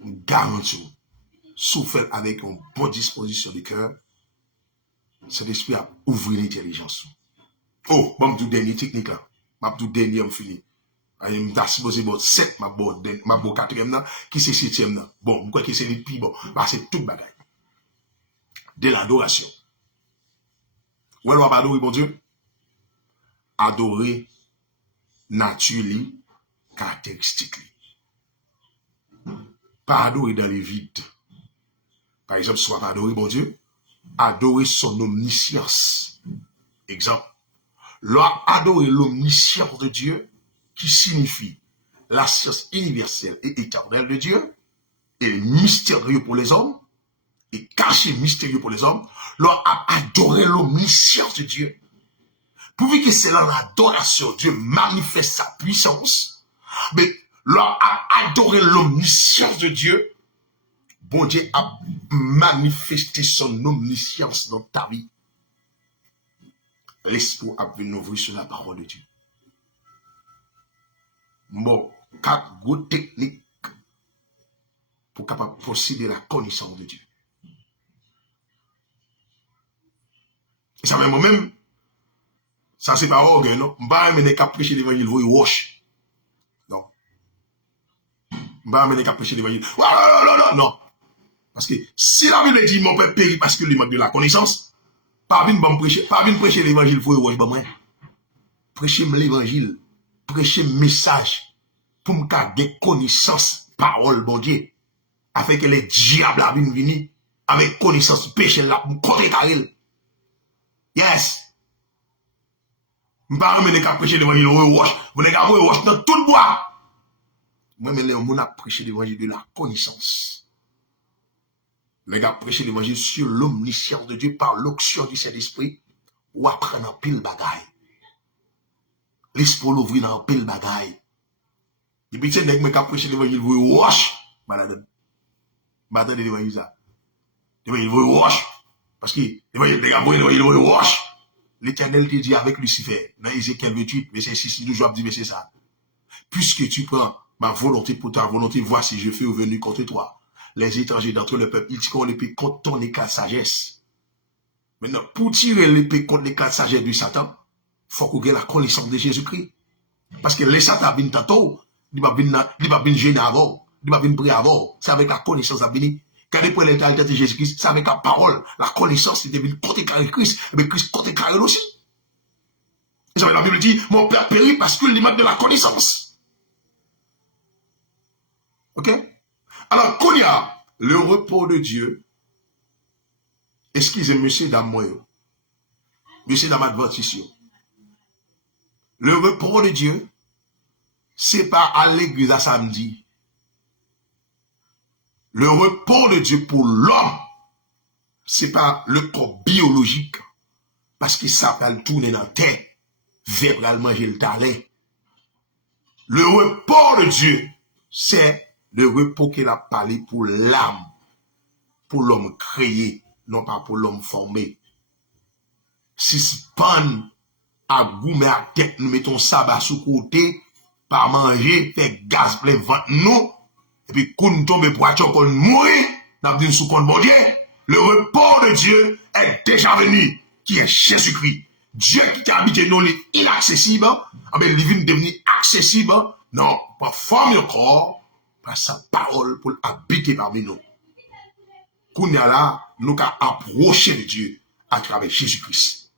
garantis, souffle avec une bonne disposition du cœur, cet esprit a ouvert l'intelligence. Oh, bon, tout dernier technique là. Ma tout dernier, me fini. Je suis supposé bon 7, ma bon 4e là, qui c'est 7e là. Bon, je crois que c'est le plus bon. C'est tout bagaille. De l'adoration. Où est-ce qu'on va adorer, bon Dieu? Adorer nature, caractéristique. Pas adorer dans les vides. Par exemple, soit pas adorer, bon Dieu, adorer son omniscience. Exemple. L'on adorer l'omniscience de Dieu, qui signifie la science universelle et éternelle de Dieu, et mystérieux pour les hommes, et caché mystérieux pour les hommes, l'on a adoré l'omniscience de Dieu. Pourvu que c'est dans l'adoration, Dieu manifeste sa puissance, mais l'on a adoré l'omniscience de Dieu, bon Dieu a manifesté son omniscience dans ta vie. L'esprit a venu ouvrir sur la parole de Dieu. Bon, 4 gros techniques pour capable posséder la connaissance de Dieu. Et ça, moi-même, ça c'est pas orgueil, non? Je ne vais pas amener qu'à prêcher l'évangile, vous wash. Non. Je ne vais pas amener qu'à prêcher l'évangile. Non. Parce que si la Bible dit mon peuple périt parce qu'il manque de la connaissance, pas venir prêcher l'évangile, vous wash, ben moi. Prêchez l'évangile, prêchez le message pour me garder connaissance, parole, bon Dieu, afin que les diables viennent venir avec connaissance péché là pour contrer. Yes. Je ne vais pas amener qu'à prêcher l'évangile, vous n'avez qu'à wash dans tout le bois. Moi, mais les gens ont prêché l'évangile de la connaissance. Les gars prêché l'évangile sur l'omniscience de Dieu par l'onction du Saint-Esprit ou apprendre un pile bagaille. L'esprit l'ouvrir dans un pile bagaille. Et puis, c'est que je prêché l'évangile, vous wash. Malade. Malade de l'évangile, ça. L'évangile, vous wash. Parce que l'évangile, vous wash. L'Éternel te dit avec Lucifer, dans Ézéchiel 28, verset 6, toujours dit, mais c'est ça. Puisque tu prends ma volonté pour ta volonté, voici, je fais venir contre toi les étrangers d'entre le peuple. Ils tireront l'épée contre ton éclat de sagesse. Maintenant, pour tirer l'épée contre l'éclat de sagesse du Satan, il faut qu'on ait la connaissance de Jésus-Christ. Parce que les Satan viennent tantôt, il va venir gêner avant, il va venir prier avant. C'est avec la connaissance à venir. Quand il prend l'éternité de Jésus-Christ, c'est avec la parole, la connaissance, il devient contre Christ, mais Christ contre Christ aussi. Et ça, la Bible dit, mon père périt parce qu'il manque de la connaissance. Ok? Alors, qu'on y a le repos de Dieu, excusez monsieur dame moi, monsieur dame adventiste. Le repos de Dieu, c'est pas à l'église à samedi. Le repos de Dieu pour l'homme, c'est pas le corps biologique, parce que ça va le tourner dans la terre, verbalement, j'ai le talent. Le repos de Dieu, c'est le repos qu'il a parlé pour l'âme, pour l'homme créé, non pas pour l'homme formé. Suspend à goumer à tête, nous mettons sabbat sous côté, pas manger, fait gaz plein ventre nous, et puis quand nous tombons pour attirer qu'on mourir, nous avons dit sous compte bon Dieu, le repos de Dieu est déjà venu, qui est Jésus-Christ. Dieu qui habite nous, il est inaccessible, mais il vient devenir accessible, non, pas former le corps, par sa parole pour habiter parmi nous. Qu'on y a là, nous avons approché de Dieu à travers Jésus-Christ.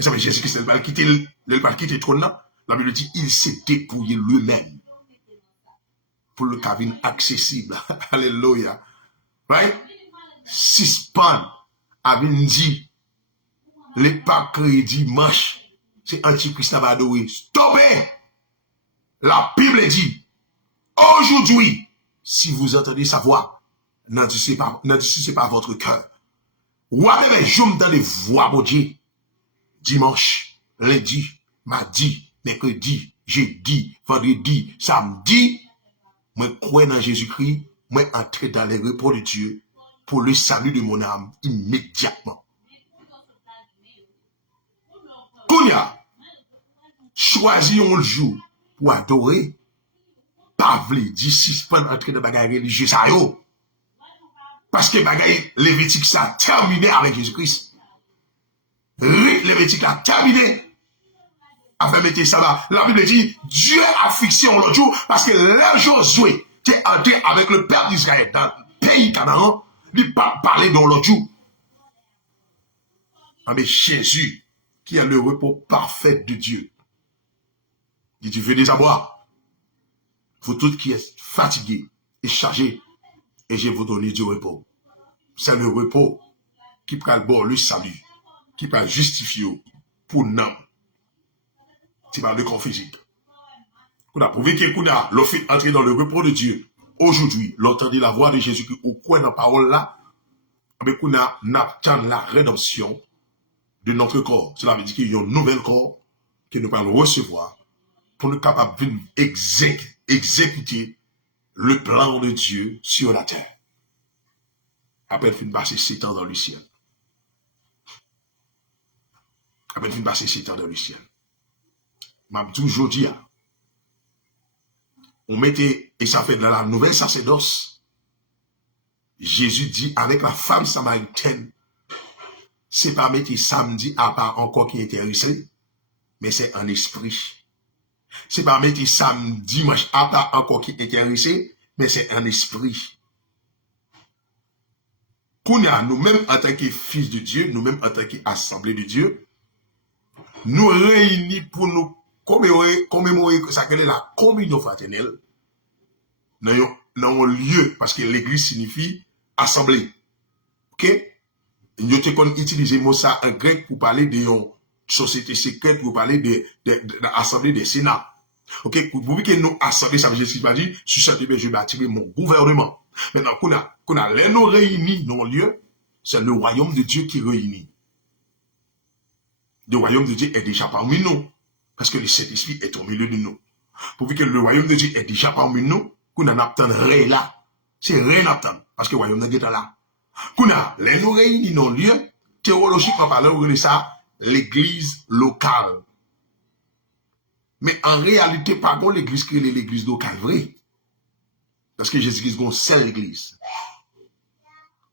Et ça veut dire Jésus-Christ, il va quitter le trône là. La Bible dit, il s'est dépouillé lui-même pour le cabine accessible. Alléluia. Right? Suspend, avait dit, les pas crédit dimanche, c'est Antichrist à adoré. Stoppez! La Bible dit, aujourd'hui, si vous entendez sa voix, n'endurcissez pas votre cœur. Ou avec je me donne des voix, mon Dieu. Dimanche, lundi, mardi, mercredi, jeudi, vendredi, samedi, moi crois dans Jésus-Christ, moi entrer dans les repos de Dieu pour le salut de mon âme immédiatement. Kounia, choisissons le jour pour adorer, pas vle di suspend entrer dans bagaille religieuse ça yo. Parce que bagaille Lévitique ça terminé avec Jésus-Christ. Lévitique a terminé. Afin mettre ça là. La Bible dit Dieu a fixé un autre jour parce que là Josué qui est entré avec le peuple d'Israël dans le pays Canaan, il pas parler dans l'autre jour. Mais Jésus qui a le repos parfait de Dieu. Il dit venez à boire. Vous tous qui êtes fatigués et chargés, et je vais vous donner du repos. C'est le repos qui prend le bord, le salut, qui peut justifier pour nous. C'est pas le corps physique. On a prouvé qu'on a l'offre entrer dans le repos de Dieu. Aujourd'hui, l'entendez la voix de Jésus qui au coin de la parole là, mais qu'on a n'attend la rédemption de notre corps. Cela veut dire qu'il y a un nouvel corps que nous allons recevoir pour nous capables d'exécuter le plan de Dieu sur la terre. Après, il passer 7 ans dans le ciel. Après, il passer 7 ans dans le ciel. M'a toujours dit, on mettait, et ça fait dans la nouvelle sacerdoce, Jésus dit avec la femme samaritaine, c'est pas mettre samedi à part encore qui est intéressé, mais c'est un esprit. C'est pas mettre samedi, dimanche à part encore qui est intéressé, mais c'est un esprit. Qu'on a nous-mêmes en tant que fils de Dieu, nous-mêmes en tant qu'assemblée de Dieu, nous réunis pour nous commémorer que ça qu'elle est la communion fraternelle dans un lieu, parce que l'église signifie assemblée. Ok? Nous avons utilisé le mot ça en grec pour parler de société secrète, pour parler de l'assemblée des sénats. Ok? Pour vous que nous assemblée, ça veut dire, sur cette je vais bâtir mon gouvernement. Maintenant, qu'on a les nous réunis dans le lieu, c'est le royaume de Dieu qui réunit. Le royaume de Dieu est déjà parmi nous. Parce que le Saint-Esprit est au milieu de nous. Pourvu que le royaume de Dieu est déjà parmi nous, qu'on en attend rien là. C'est rien attendre. Parce que le royaume de Dieu est là. Qu'on a les nous réunis dans le lieu, théologiquement parlant, on dit ça, l'église locale. Mais en réalité, pas bon l'église qui est l'église locale, vrai. Parce que Jésus-Christ est une seule église.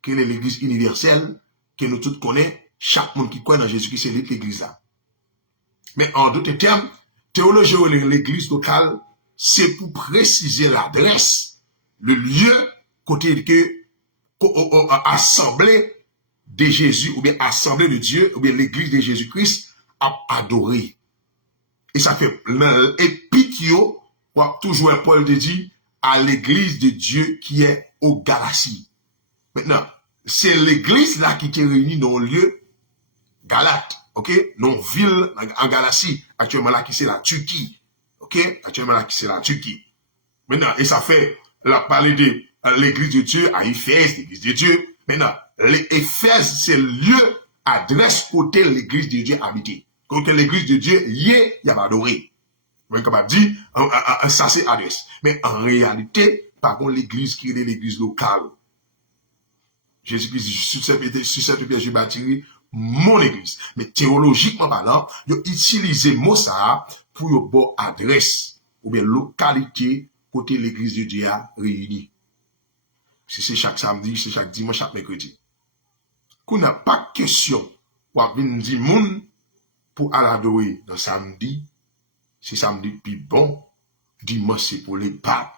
Qui est l'église universelle, que nous tous connaissons, chaque monde qui croit dans Jésus-Christ, c'est l'église là. Mais en d'autres termes, théologie de l'église locale, c'est pour préciser l'adresse, le lieu, côté que, assemblée de Jésus, ou bien assemblée de Dieu, ou bien l'église de Jésus-Christ, a adoré. Et ça fait l'épitio, toujours Paul te dit, à l'église de Dieu qui est au Galatie. Maintenant, c'est l'église là qui est réunie dans le lieu Galate. Ok, non ville en Galatie, actuellement là qui c'est la Turquie. Ok, actuellement là qui c'est la Turquie. Maintenant, et ça fait la parler de l'église de Dieu à Éphèse, l'église de Dieu. Maintenant, l'Éphèse, c'est le lieu, adresse côté l'église de Dieu habitée. Côté l'église de Dieu, il y a adoré. Vous capable dire, ça c'est adresse. Mais en réalité, par contre, l'église qui est l'église locale. Jésus-Christ, sur cette pierre, je bâtirai mon église. Mais théologiquement parlant, yo utilisé mot ça pour yo bon adresse ou bien localité côté l'église de Dieu a réunie. Si c'est chaque samedi, c'est chaque dimanche, chaque mercredi. Qu'on n'a pas question ou à venir dire moun pour aller adorer dans samedi, c'est samedi puis bon, dimanche c'est pour les papes.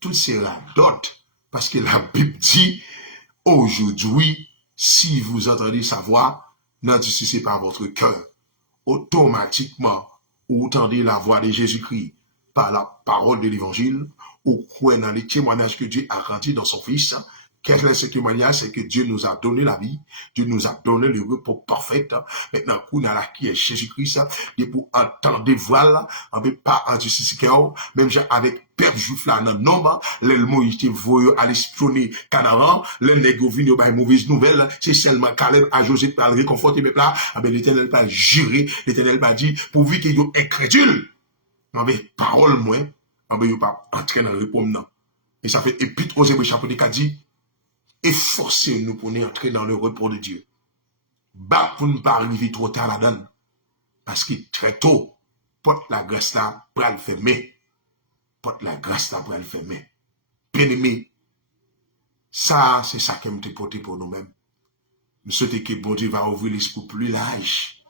Tout sera d'autres. Parce que la Bible dit, aujourd'hui, si vous entendez sa voix, n'endurcissez pas votre cœur. Automatiquement, vous entendez la voix de Jésus-Christ par la parole de l'évangile, ou croyez dans les témoignages que Dieu a rendus dans son Fils. Qu'est-ce que ce témoignage? C'est que Dieu nous a donné la vie, Dieu nous a donné le repos parfait. Maintenant, qu'on a là qui est Jésus-Christ, et pour entendre des voiles, on ne peut pas endurcir même avec père juif là, dans nombre, les Moïse te voyait à l'espionner Canaan, les nègres viennent au bail mauvaise nouvelle, c'est seulement Caleb à José pour le réconforter, mais là, l'éternel va jurer, l'éternel va dire, pourvu qu'il y ait incrédule, avec parole moins, il n'y a pas entrer dans le repos maintenant. Et ça fait épître aux Hébreux chapitre 4 dit, efforcez-nous pour nous entrer dans le repos de Dieu. Bah pour ne pas arriver trop tard là-dedans. Parce que très tôt, porte la grâce là pour le fermer. Porte la grâce là pour le fermer. Bien aimé, ça, c'est ça qui me porté pour nous-mêmes. Je souhaite que bon Dieu va ouvrir l'esprit plus large.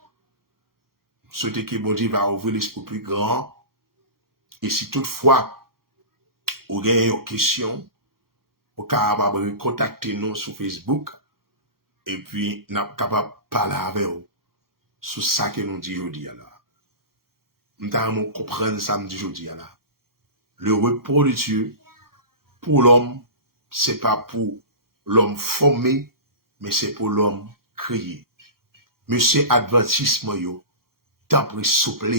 Je souhaite que bon Dieu va ouvrir l'esprit plus grand. Et si toutefois, vous avez une question, vous êtes capable de contacter nous sur Facebook. Et puis, nous sommes capables de parler avec vous sur ça que nous disons aujourd'hui. Nous avons compris ça nous disons aujourd'hui. Le repos de Dieu, pour l'homme, ce n'est pas pour l'homme formé, mais c'est pour l'homme créé. Monsieur Adventisme, t'as pris souple,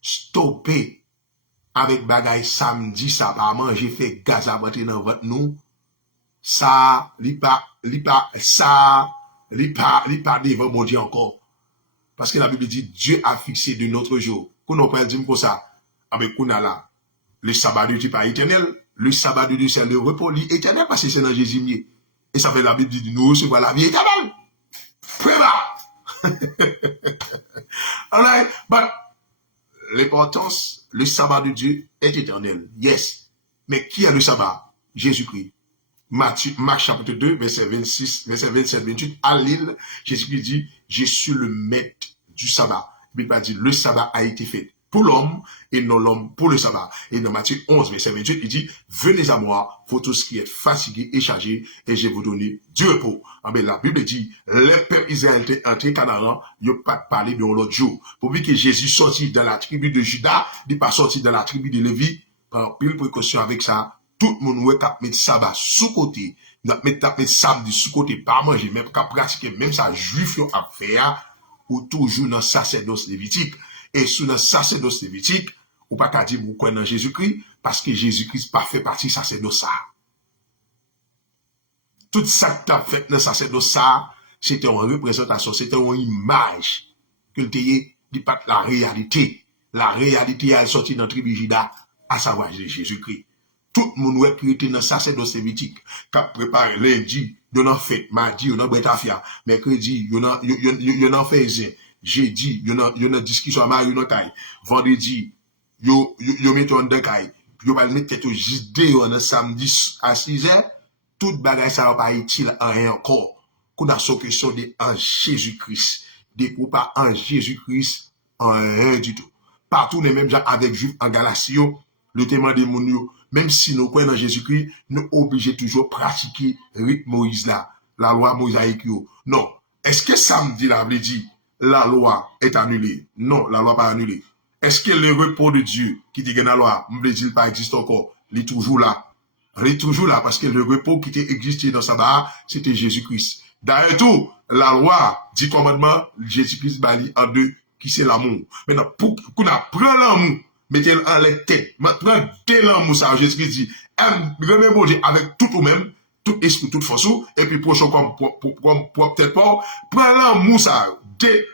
stoppé, avec bagay samedi, ça pas manger, fait gaz à monter dans votre nous. Ça, li pas devant mon Dieu encore. Parce que la Bible dit, Dieu a fixé de notre jour. Qu'on on peut dire comme ça. Avec qu'on a là, le sabbat de Dieu pas éternel. Le sabbat de Dieu, c'est le repos éternel parce que c'est dans Jésus. Et ça fait la Bible dit, nous recevons la vie éternelle. Alright, but l'importance, le sabbat de Dieu est éternel. Yes. Mais qui a le sabbat? Jésus-Christ. Marc chapitre 2, verset 26, verset 27, 28, à l'île, Jésus-Christ dit, je suis le maître du sabbat. Il va dire, le sabbat a été fait pour l'homme et non l'homme pour le sabbat. Et dans Matthieu 11, verset 28, il dit, venez à moi, vous tous qui êtes fatigués et chargés, et je vais vous donner du repos. Mais la Bible dit, les peuples israéliens entrés Canaan, ils n'ont pas parlé de l'autre jour. Pour que Jésus sortit dans la tribu de Juda, il n'est pas sorti dans la tribu de Lévi, par pile précaution avec ça. Tout le monde ouais cap mettre sabbat sous côté, mettre samedi sous côté, pas manger, même cap pratiquer, même ça juif yo a fait ou toujours dans sacerdoce lévitique. Et sous dans sacerdoce lévitique, ou pas qu'à dire vous croyez dans Jésus-Christ, parce que Jésus-Christ pas fait partie de sacerdoce ça. Tout ça que t'as fait dans sacerdoce ça, c'était une représentation, c'était une image que t'ayez dit pas la réalité. La réalité a sorti dans la tribu Juda, à savoir Jésus-Christ. Tout le monde qui était dans ça, c'est dans ces mythiques. Qui a préparé lundi, yon en fait, mardi, yon en bretafia, mercredi, yon en fait, jeudi, yon en discussion à yon en caille, vendredi, yon met en deux caille, yon va mettre quelque chose de samedi à 6h, toute bagaille ça va pas utile à rien encore. Qu'on a son question de en Jésus-Christ, des groupes pas en Jésus-Christ, en rien du tout. Partout les mêmes gens avec juifs en Galatie, le témoin des monio, même si nous croyons dans Jésus-Christ, nous obligés toujours pratiquer rite Moïse là, la loi mosaïque. Non. Est-ce que samedi là, veut dire la loi est annulée? Non, la loi pas annulée. Est-ce que le repos de Dieu qui dit que la loi, veut dire pas existe encore? Il est toujours là. Il est toujours là parce que le repos qui existait dans sabbat, c'était Jésus-Christ. D'ailleurs tout, la loi, 10 commandements, Jésus-Christ bali en deux, qui c'est l'amour. Maintenant, pour qu'on apprend l'amour, mettez-le en les têtes. Maintenant, dès l'amour, ça, Jésus-Christ dit, remets bon Dieu avec tout ou même, tout esprit, toute force, et puis prochain comme peut-être pas, prends l'amour, ça, dès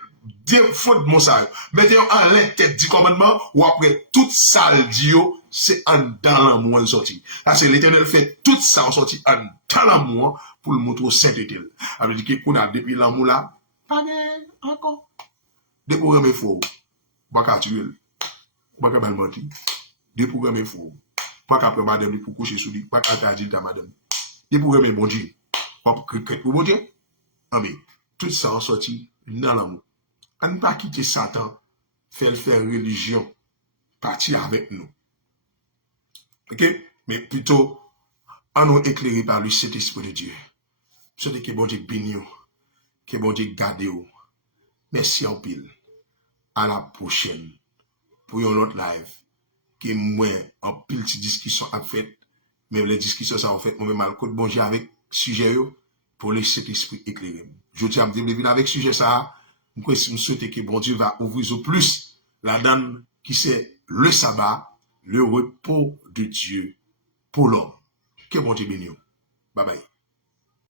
faute de mon ça, mettez-le en les têtes, 10 commandements, ou après, tout ça, le dit, c'est en dans l'amour en sorti. Là, c'est l'Éternel fait tout ça en sorti en dans l'amour, pour le montrer au sainteté. Ça veut dire que, qu'on a depuis l'amour là, pas encore. Des programmes faux, pas qu'à tuer, pas qu'à mal mentir. Des programmes faux, pas qu'à prendre madame pour coucher sous lui, pas qu'à dire à madame. Des programmes bon Dieu, pas pour bon Dieu. Ah mais, tout ça en sorti dans l'amour. On ne pas quitter Satan, faire religion, partir avec nous. Ok? Mais plutôt, à nous éclairer par le Saint-Esprit de Dieu. C'est que bon Dieu béni, que bon Dieu garde. Merci en pile. À la prochaine. Pour une autre live. Que moi, en pile de discussion à fait. Même les discussions, ça en fait, moi, mal côté bon Dieu avec sujet, pour le Saint-Esprit éclairé. Je tiens à me développer avec sujet ça. Je souhaite que bon Dieu va ouvrir au plus la donne qui c'est le sabbat, le repos de Dieu pour l'homme. Que bon Dieu bénisse. Bye bye.